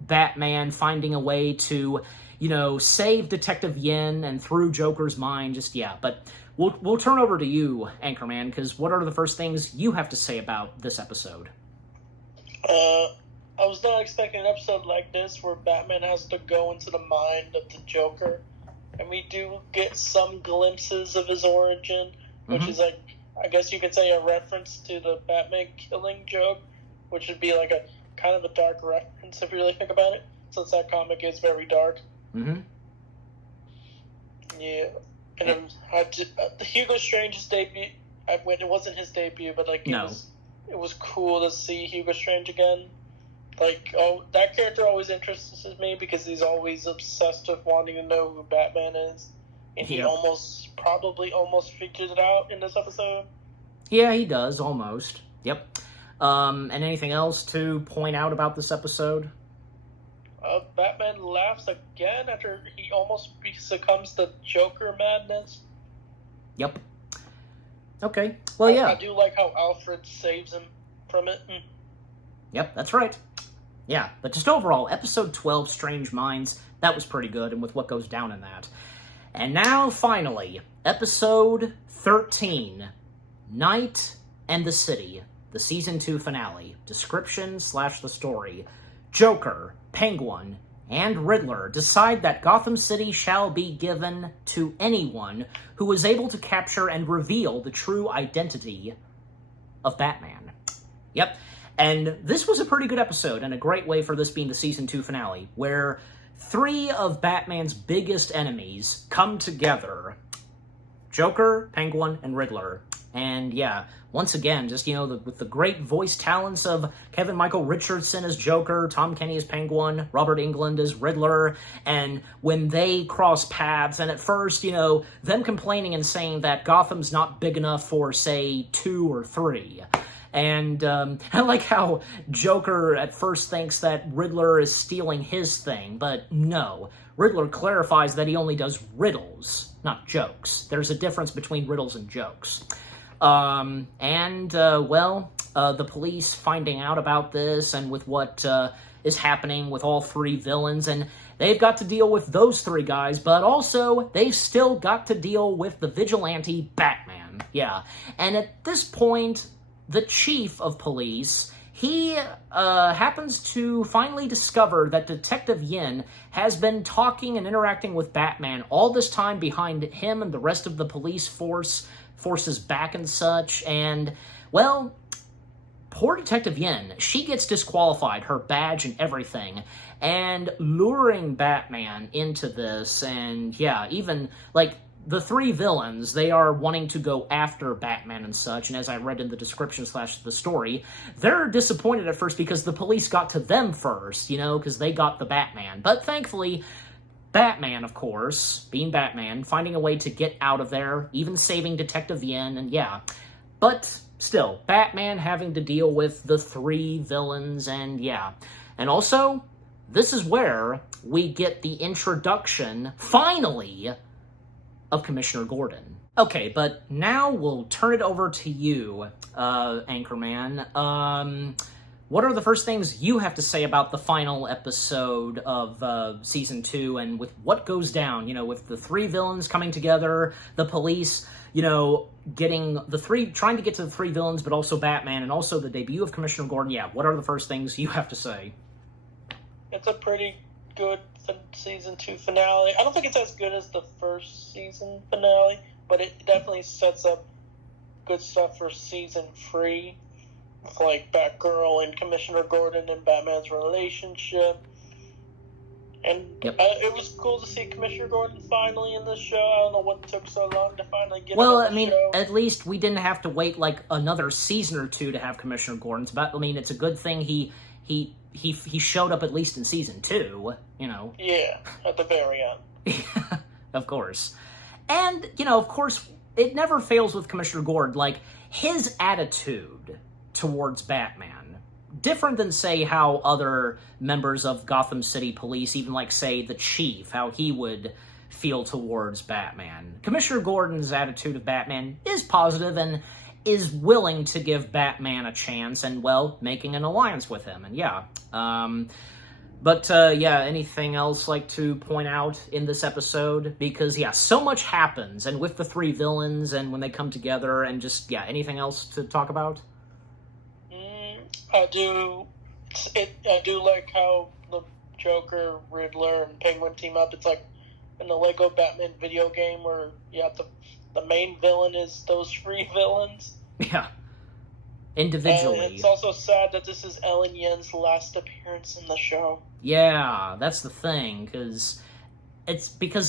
Batman finding a way to, save Detective Yin and through Joker's mind, but we'll turn over to you, Anchorman, because what are the first things you have to say about this episode? I was not expecting an episode like this where Batman has to go into the mind of the Joker, and we do get some glimpses of his origin, which is I guess you could say a reference to the Batman killing joke, which would be a kind of a dark reference if you really think about it, since that comic is very dark. Mm-hmm. Yeah, and Hugo Strange's debut. It wasn't his debut, but it was cool to see Hugo Strange again. That character always interests me because he's always obsessed with wanting to know who Batman is. And he probably almost figured it out in this episode. Yeah, he does, almost. Yep. And anything else to point out about this episode? Batman laughs again after he almost succumbs to Joker madness. Yep. Okay. Well, yeah. I do like how Alfred saves him from it. Yep, that's right. Yeah, but just overall, episode 12, Strange Minds, that was pretty good, and with what goes down in that. And now, finally, episode 13, Night and the City, the Season 2 finale. Description / the story. Joker, Penguin, and Riddler decide that Gotham City shall be given to anyone who is able to capture and reveal the true identity of Batman. Yep. And this was a pretty good episode, and a great way for this being the Season 2 finale, where 3 of Batman's biggest enemies come together. Joker, Penguin, and Riddler. And yeah, once again, just, with the great voice talents of Kevin Michael Richardson as Joker, Tom Kenny as Penguin, Robert Englund as Riddler, and when they cross paths, and at first, them complaining and saying that Gotham's not big enough for, say, 2 or 3. And I like how Joker at first thinks that Riddler is stealing his thing, but no. Riddler clarifies that he only does riddles, not jokes. There's a difference between riddles and jokes. The police finding out about this and with what is happening with all 3 villains, and they've got to deal with those 3 guys, but also they've still got to deal with the vigilante Batman. Yeah, and at this point, the chief of police, he happens to finally discover that Detective Yin has been talking and interacting with Batman all this time behind him and the rest of the police force's back and such, and, well, poor Detective Yin, she gets disqualified, her badge and everything, and luring Batman into this, and yeah, even, like, the three villains, they are wanting to go after Batman and such, and as I read in the description / the story, they're disappointed at first because the police got to them first, you know, because they got the Batman. But thankfully, Batman, of course, being Batman, finding a way to get out of there, even saving Detective Yin, and yeah. But still, Batman having to deal with the three villains, and yeah. And also, this is where we get the introduction, finally, of Commissioner Gordon. Okay, but now we'll turn it over to you, Anchorman. What are the first things you have to say about the final episode of Season 2 and with what goes down, you know, with the three villains coming together, the police, you know, trying to get to the three villains, but also Batman, and also the debut of Commissioner Gordon? Yeah, what are the first things you have to say? It's a pretty good Season 2 finale. I don't think it's as good as the first season finale, but it definitely sets up good stuff for Season 3. Like Batgirl and Commissioner Gordon and Batman's relationship. And yep. It was cool to see Commissioner Gordon finally in the show. I don't know what took so long to finally get him Well, in I the mean, show. at least we didn't have to wait like another season or two to have Commissioner Gordon. But I mean, it's a good thing he showed up at least in Season 2, you know. Yeah, at the very end. Of course. And, you know, of course, it never fails with Commissioner Gordon. Like, his attitude towards Batman, different than, say, how other members of Gotham City Police, even like, say, the Chief, how he would feel towards Batman. Commissioner Gordon's attitude of Batman is positive and is willing to give Batman a chance and, well, making an alliance with him. And yeah, yeah, anything else like to point out in this episode? Because, yeah, so much happens, and with the three villains, and when they come together, and just, yeah, anything else to talk about? I do like how the Joker, Riddler, and Penguin team up. It's like in the Lego Batman video game where you have the main villain is those three villains. Yeah. Individually. And it's also sad that this is Ellen Yen's last appearance in the show. Yeah, that's the thing, because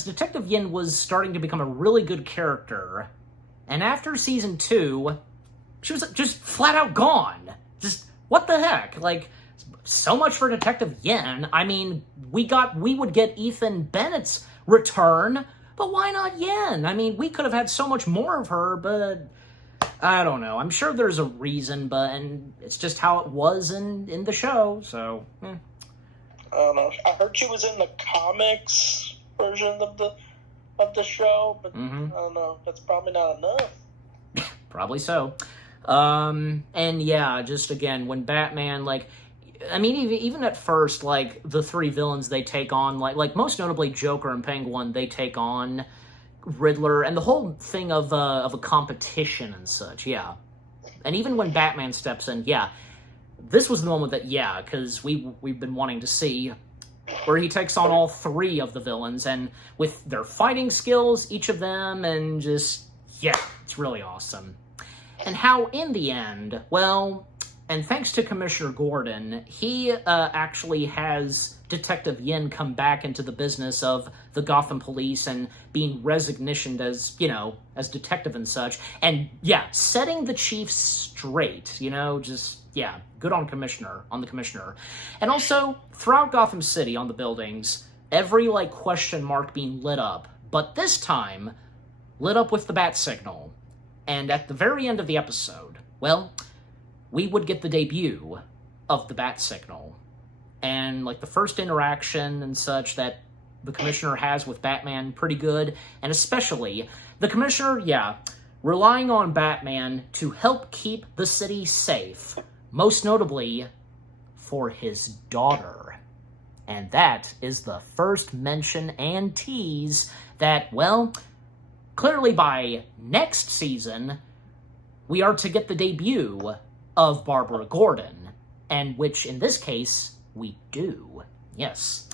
Detective Yin was starting to become a really good character, and after Season 2, she was just flat out gone. Just, what the heck? Like, so much for Detective Yin. I mean, we would get Ethan Bennett's return, but why not Yin? I mean, we could have had so much more of her, but I don't know. I'm sure there's a reason, and it's just how it was in the show, so. I don't know. I heard she was in the comics version of the show, but I don't know. That's probably not enough. Probably so. And yeah, just again, when Batman, like, I mean, even at first, like, the three villains they take on, like most notably Joker and Penguin, they take on Riddler, and the whole thing of a competition and such, yeah. And even when Batman steps in, yeah, this was the moment that, yeah, because we've been wanting to see, where he takes on all three of the villains, and with their fighting skills, each of them, and just, yeah, it's really awesome. And how, in the end, well, and thanks to Commissioner Gordon, he actually has Detective Yin come back into the business of the Gotham Police and being resignationed as, you know, as detective and such. And, yeah, setting the Chief straight, you know, just, yeah, good on the Commissioner. And also, throughout Gotham City on the buildings, every, like, question mark being lit up, but this time, lit up with the bat signal. And at the very end of the episode, well, we would get the debut of the bat signal. And, like, the first interaction and such that the Commissioner has with Batman, pretty good. And especially, the Commissioner, yeah, relying on Batman to help keep the city safe. Most notably, for his daughter. And that is the first mention and tease that, well, clearly by next season, we are to get the debut of Barbara Gordon. and which, in this case, we do. Yes.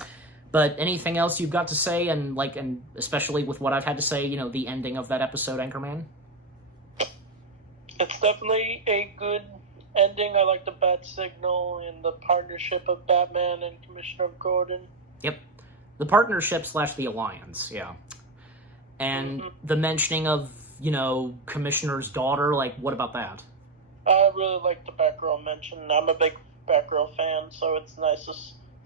But anything else you've got to say, and especially with what I've had to say, the ending of that episode, Anchorman? It's definitely a good ending. I like the bat signal and the partnership of Batman and Commissioner Gordon. Yep. The partnership / the alliance, yeah. And the mentioning of, Commissioner's daughter, what about that? I really like the Batgirl mention. I'm a big Batgirl fan, so it's nice to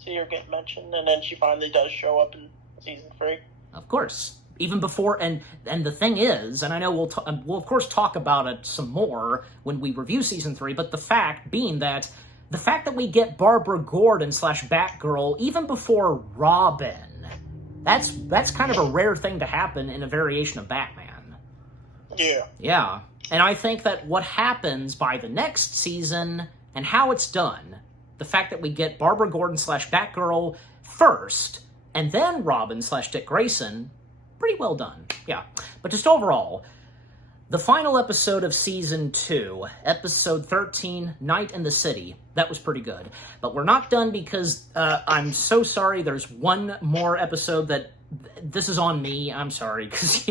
see her get mentioned. And then she finally does show up in season 3. Of course. Even before, and the thing is, and I know we'll of course talk about it some more when we review season 3, but the fact that we get Barbara Gordon / Batgirl even before Robin, that's kind of a rare thing to happen in a variation of Batman. Yeah. Yeah. And I think that what happens by the next season and how it's done, the fact that we get Barbara Gordon / Batgirl first, and then Robin / Dick Grayson, pretty well done. Yeah. But just overall, the final episode of Season 2, Episode 13, Night in the City, that was pretty good. But we're not done because I'm so sorry, there's one more episode that, this is on me, I'm sorry, because,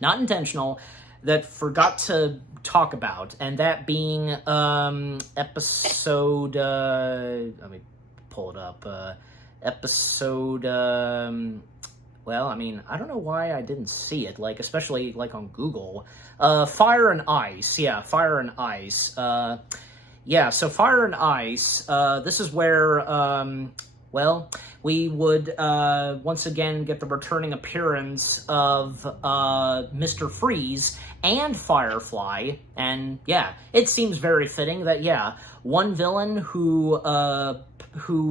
not intentional, that forgot to talk about, and that being episode, let me pull it up, episode, well, I don't know why I didn't see it, especially, on Google. Fire and Ice. Yeah, Fire and Ice. So Fire and Ice, this is where, we would, once again get the returning appearance of, Mr. Freeze and Firefly, and, yeah, it seems very fitting that, one villain who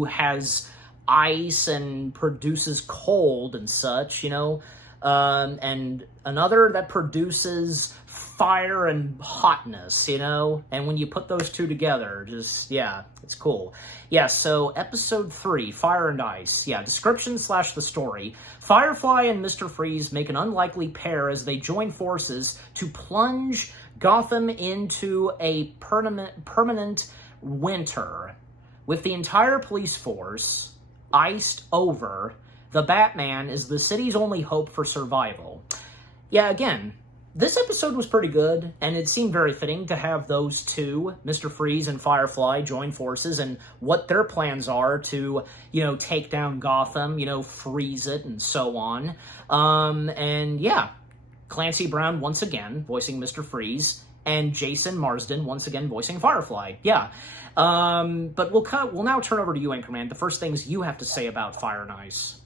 has ice and produces cold and such, and another that produces fire and hotness, and when you put those two together, it's cool. So episode 3, Fire and Ice, description / the story. Firefly and Mr. Freeze make an unlikely pair as they join forces to plunge Gotham into a permanent winter. With the entire police force iced over, the Batman is the city's only hope for survival. Again, this episode was pretty good, and it seemed very fitting to have those two, Mr. Freeze and Firefly, join forces, and what their plans are to, take down Gotham, freeze it, and so on. Clancy Brown once again voicing Mr. Freeze, and Jason Marsden once again voicing Firefly. But we'll now turn over to you, Anchorman. The first things you have to say about Fire and Ice.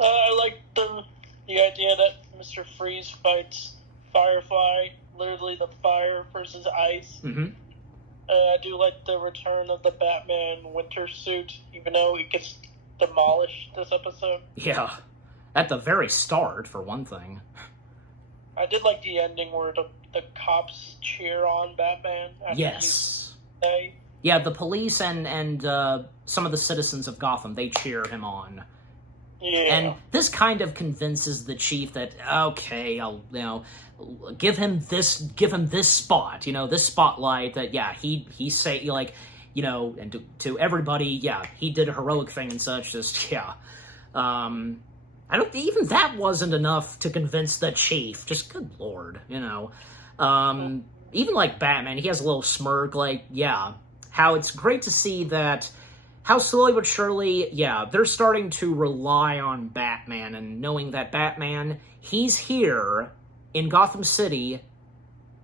I like the idea that Mr. Freeze fights Firefly, literally the fire versus ice. Mm-hmm. I do like the return of the Batman winter suit, even though it gets demolished this episode. Yeah, at the very start, for one thing. I did like the ending where the cops cheer on Batman. Yes. Yeah, the police and some of the citizens of Gotham, they cheer him on. Yeah. And this kind of convinces the chief that, okay, I'll, give him this spot, this spotlight that, he say, and to everybody, he did a heroic thing and such, I don't, even that wasn't enough to convince the chief, just good lord, even like Batman, he has a little smirk, how it's great to see that, how slowly but surely, they're starting to rely on Batman, and knowing that Batman, he's here in Gotham City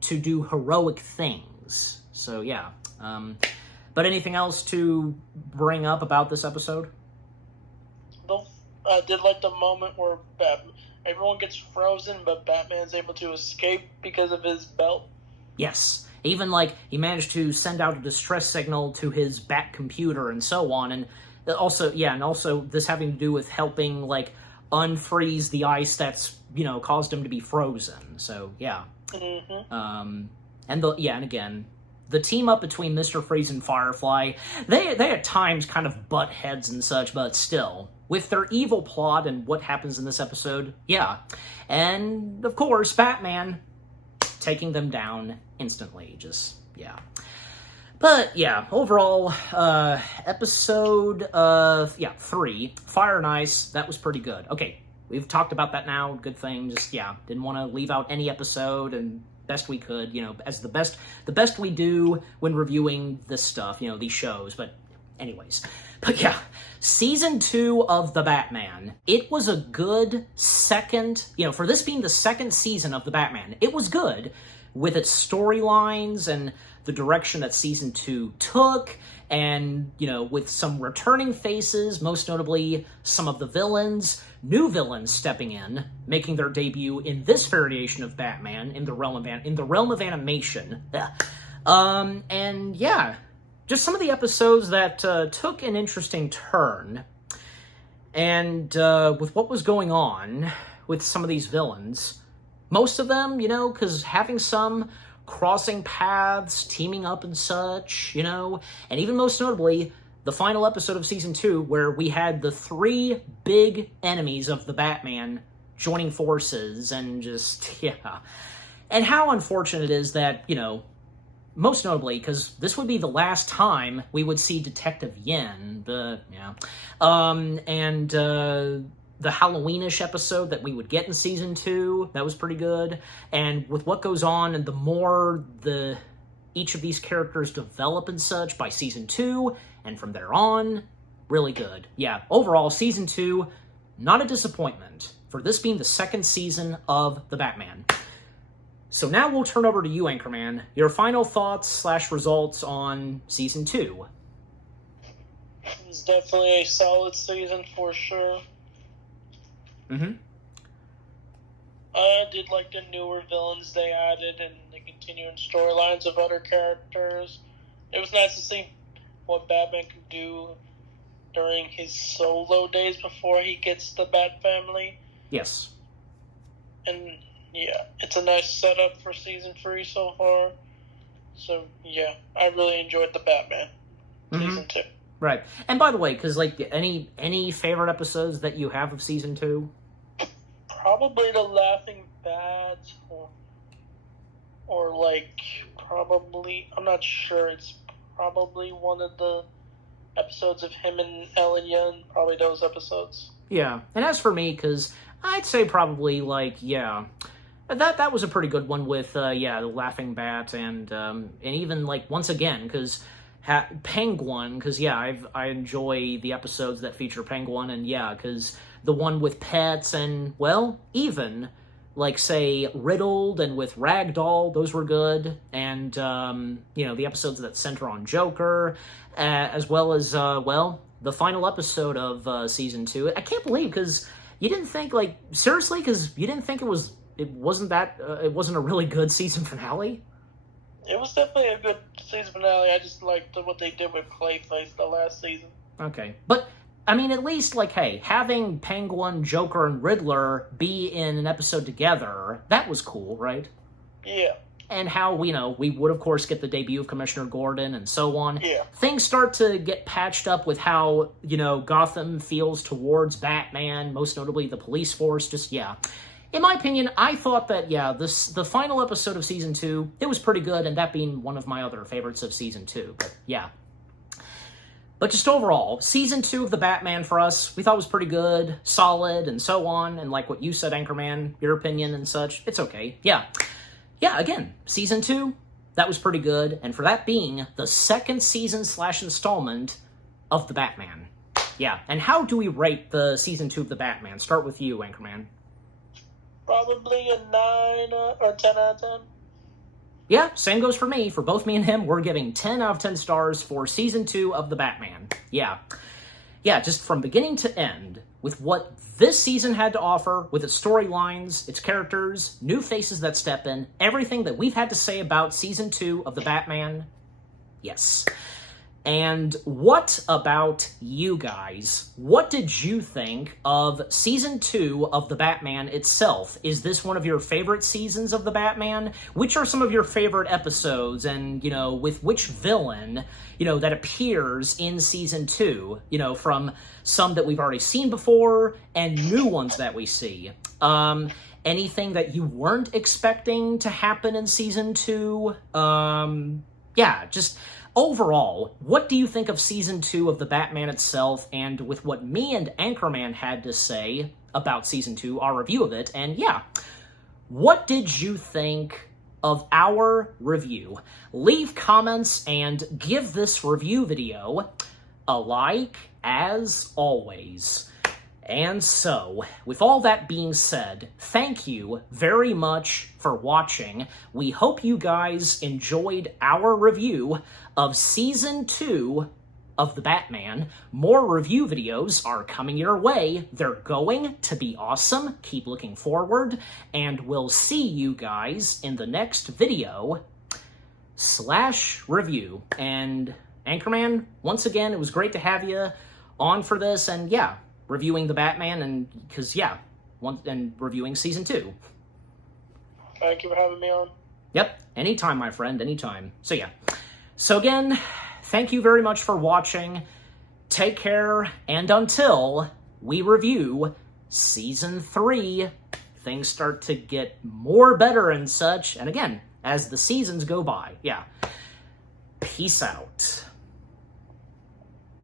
to do heroic things. So, but anything else to bring up about this episode? I did like the moment where everyone gets frozen, but Batman's able to escape because of his belt. Yes. Even, he managed to send out a distress signal to his Bat computer and so on, and also, this having to do with helping, unfreeze the ice that's, caused him to be frozen. So, Mm-hmm. And again, the team up between Mr. Freeze and Firefly, they at times kind of butt heads and such, but still, with their evil plot and what happens in this episode, and, of course, Batman taking them down instantly, But yeah, overall, episode 3, Fire and Ice, that was pretty good. Okay, we've talked about that now. Good thing. Just didn't want to leave out any episode, and best we could, as the best we do when reviewing this stuff, these shows. But anyways, season 2 of The Batman. It was a good second, for this being the second season of The Batman, it was good with its storylines and the direction that season 2 took, and, with some returning faces, most notably some of the villains, new villains stepping in, making their debut in this variation of Batman in the realm of animation. And just some of the episodes that took an interesting turn. And with what was going on with some of these villains, most of them, because having some crossing paths, teaming up and such, and even most notably, the final episode of season 2, where we had the 3 big enemies of the Batman joining forces, and just, And how unfortunate it is that, most notably, because this would be the last time we would see Detective Yin, the Halloweenish episode that we would get in season 2, that was pretty good. And with what goes on, and the more each of these characters develop and such by season 2, and from there on, really good. Yeah, overall, season 2, not a disappointment, for this being the second season of The Batman. So now we'll turn over to you, Anchorman. Your final thoughts / results on season 2. It's definitely a solid season for sure. Mm-hmm. I did like the newer villains they added and the continuing storylines of other characters. It was nice to see what Batman could do during his solo days before he gets the Bat Family. Yes. And it's a nice setup for season 3 so far. So I really enjoyed the Batman season 2. Right. And by the way, because any favorite episodes that you have of season 2? Probably the Laughing Bat, or probably, I'm not sure, it's probably one of the episodes of him and Ellen Young, probably those episodes. Yeah. And as for me, because I'd say probably that was a pretty good one with the Laughing Bat, and even once again, because Penguin, because I enjoy the episodes that feature Penguin, and because the one with pets, and even say Riddled and with Ragdoll, those were good, and the episodes that center on Joker, as well as the final episode of season 2. I can't believe, because you didn't think seriously, because you didn't think it wasn't a really good season finale. It was definitely a good season finale. I just liked what they did with Clayface the last season. Okay. But, I mean, at least, hey, having Penguin, Joker, and Riddler be in an episode together, that was cool, right? Yeah. And how, we would, of course, get the debut of Commissioner Gordon and so on. Yeah. Things start to get patched up with how, Gotham feels towards Batman, most notably the police force, In my opinion, I thought that, the final episode of season 2, it was pretty good, and that being one of my other favorites of season 2, but But just overall, season 2 of The Batman for us, we thought was pretty good, solid, and so on, and like what you said, Anchorman, your opinion and such, it's okay. Again, season 2, that was pretty good, and for that being the second season / installment of The Batman. And how do we rate the season 2 of The Batman? Start with you, Anchorman. Probably a 9 or 10 out of 10. Yeah, same goes for me. For both me and him, we're giving 10 out of 10 stars for season 2 of The Batman. Just from beginning to end, with what this season had to offer, with its storylines, its characters, new faces that step in, everything that we've had to say about season 2 of The Batman, yes. And what about you guys? What did you think of season 2 of The Batman itself? Is this one of your favorite seasons of The Batman? Which are some of your favorite episodes? And, with which villain, that appears in season 2? From some that we've already seen before and new ones that we see. Anything that you weren't expecting to happen in season 2? overall, what do you think of Season 2 of The Batman itself, and with what me and Anchorman had to say about Season 2, our review of it, and yeah, what did you think of our review? Leave comments and give this review video a like, as always. And so, with all that being said, thank you very much for watching. We hope you guys enjoyed our review of Season 2 of The Batman. More review videos are coming your way. They're going to be awesome. Keep looking forward, and we'll see you guys in the next video / review. And Anchorman, once again, it was great to have you on for this, and yeah, reviewing The Batman, and because, yeah, and reviewing Season 2. Thank you for having me on. Yep, anytime, my friend, anytime. So, yeah. So, again, thank you very much for watching. Take care, and until we review Season 3, things start to get more better and such, and again, as the seasons go by. Yeah. Peace out.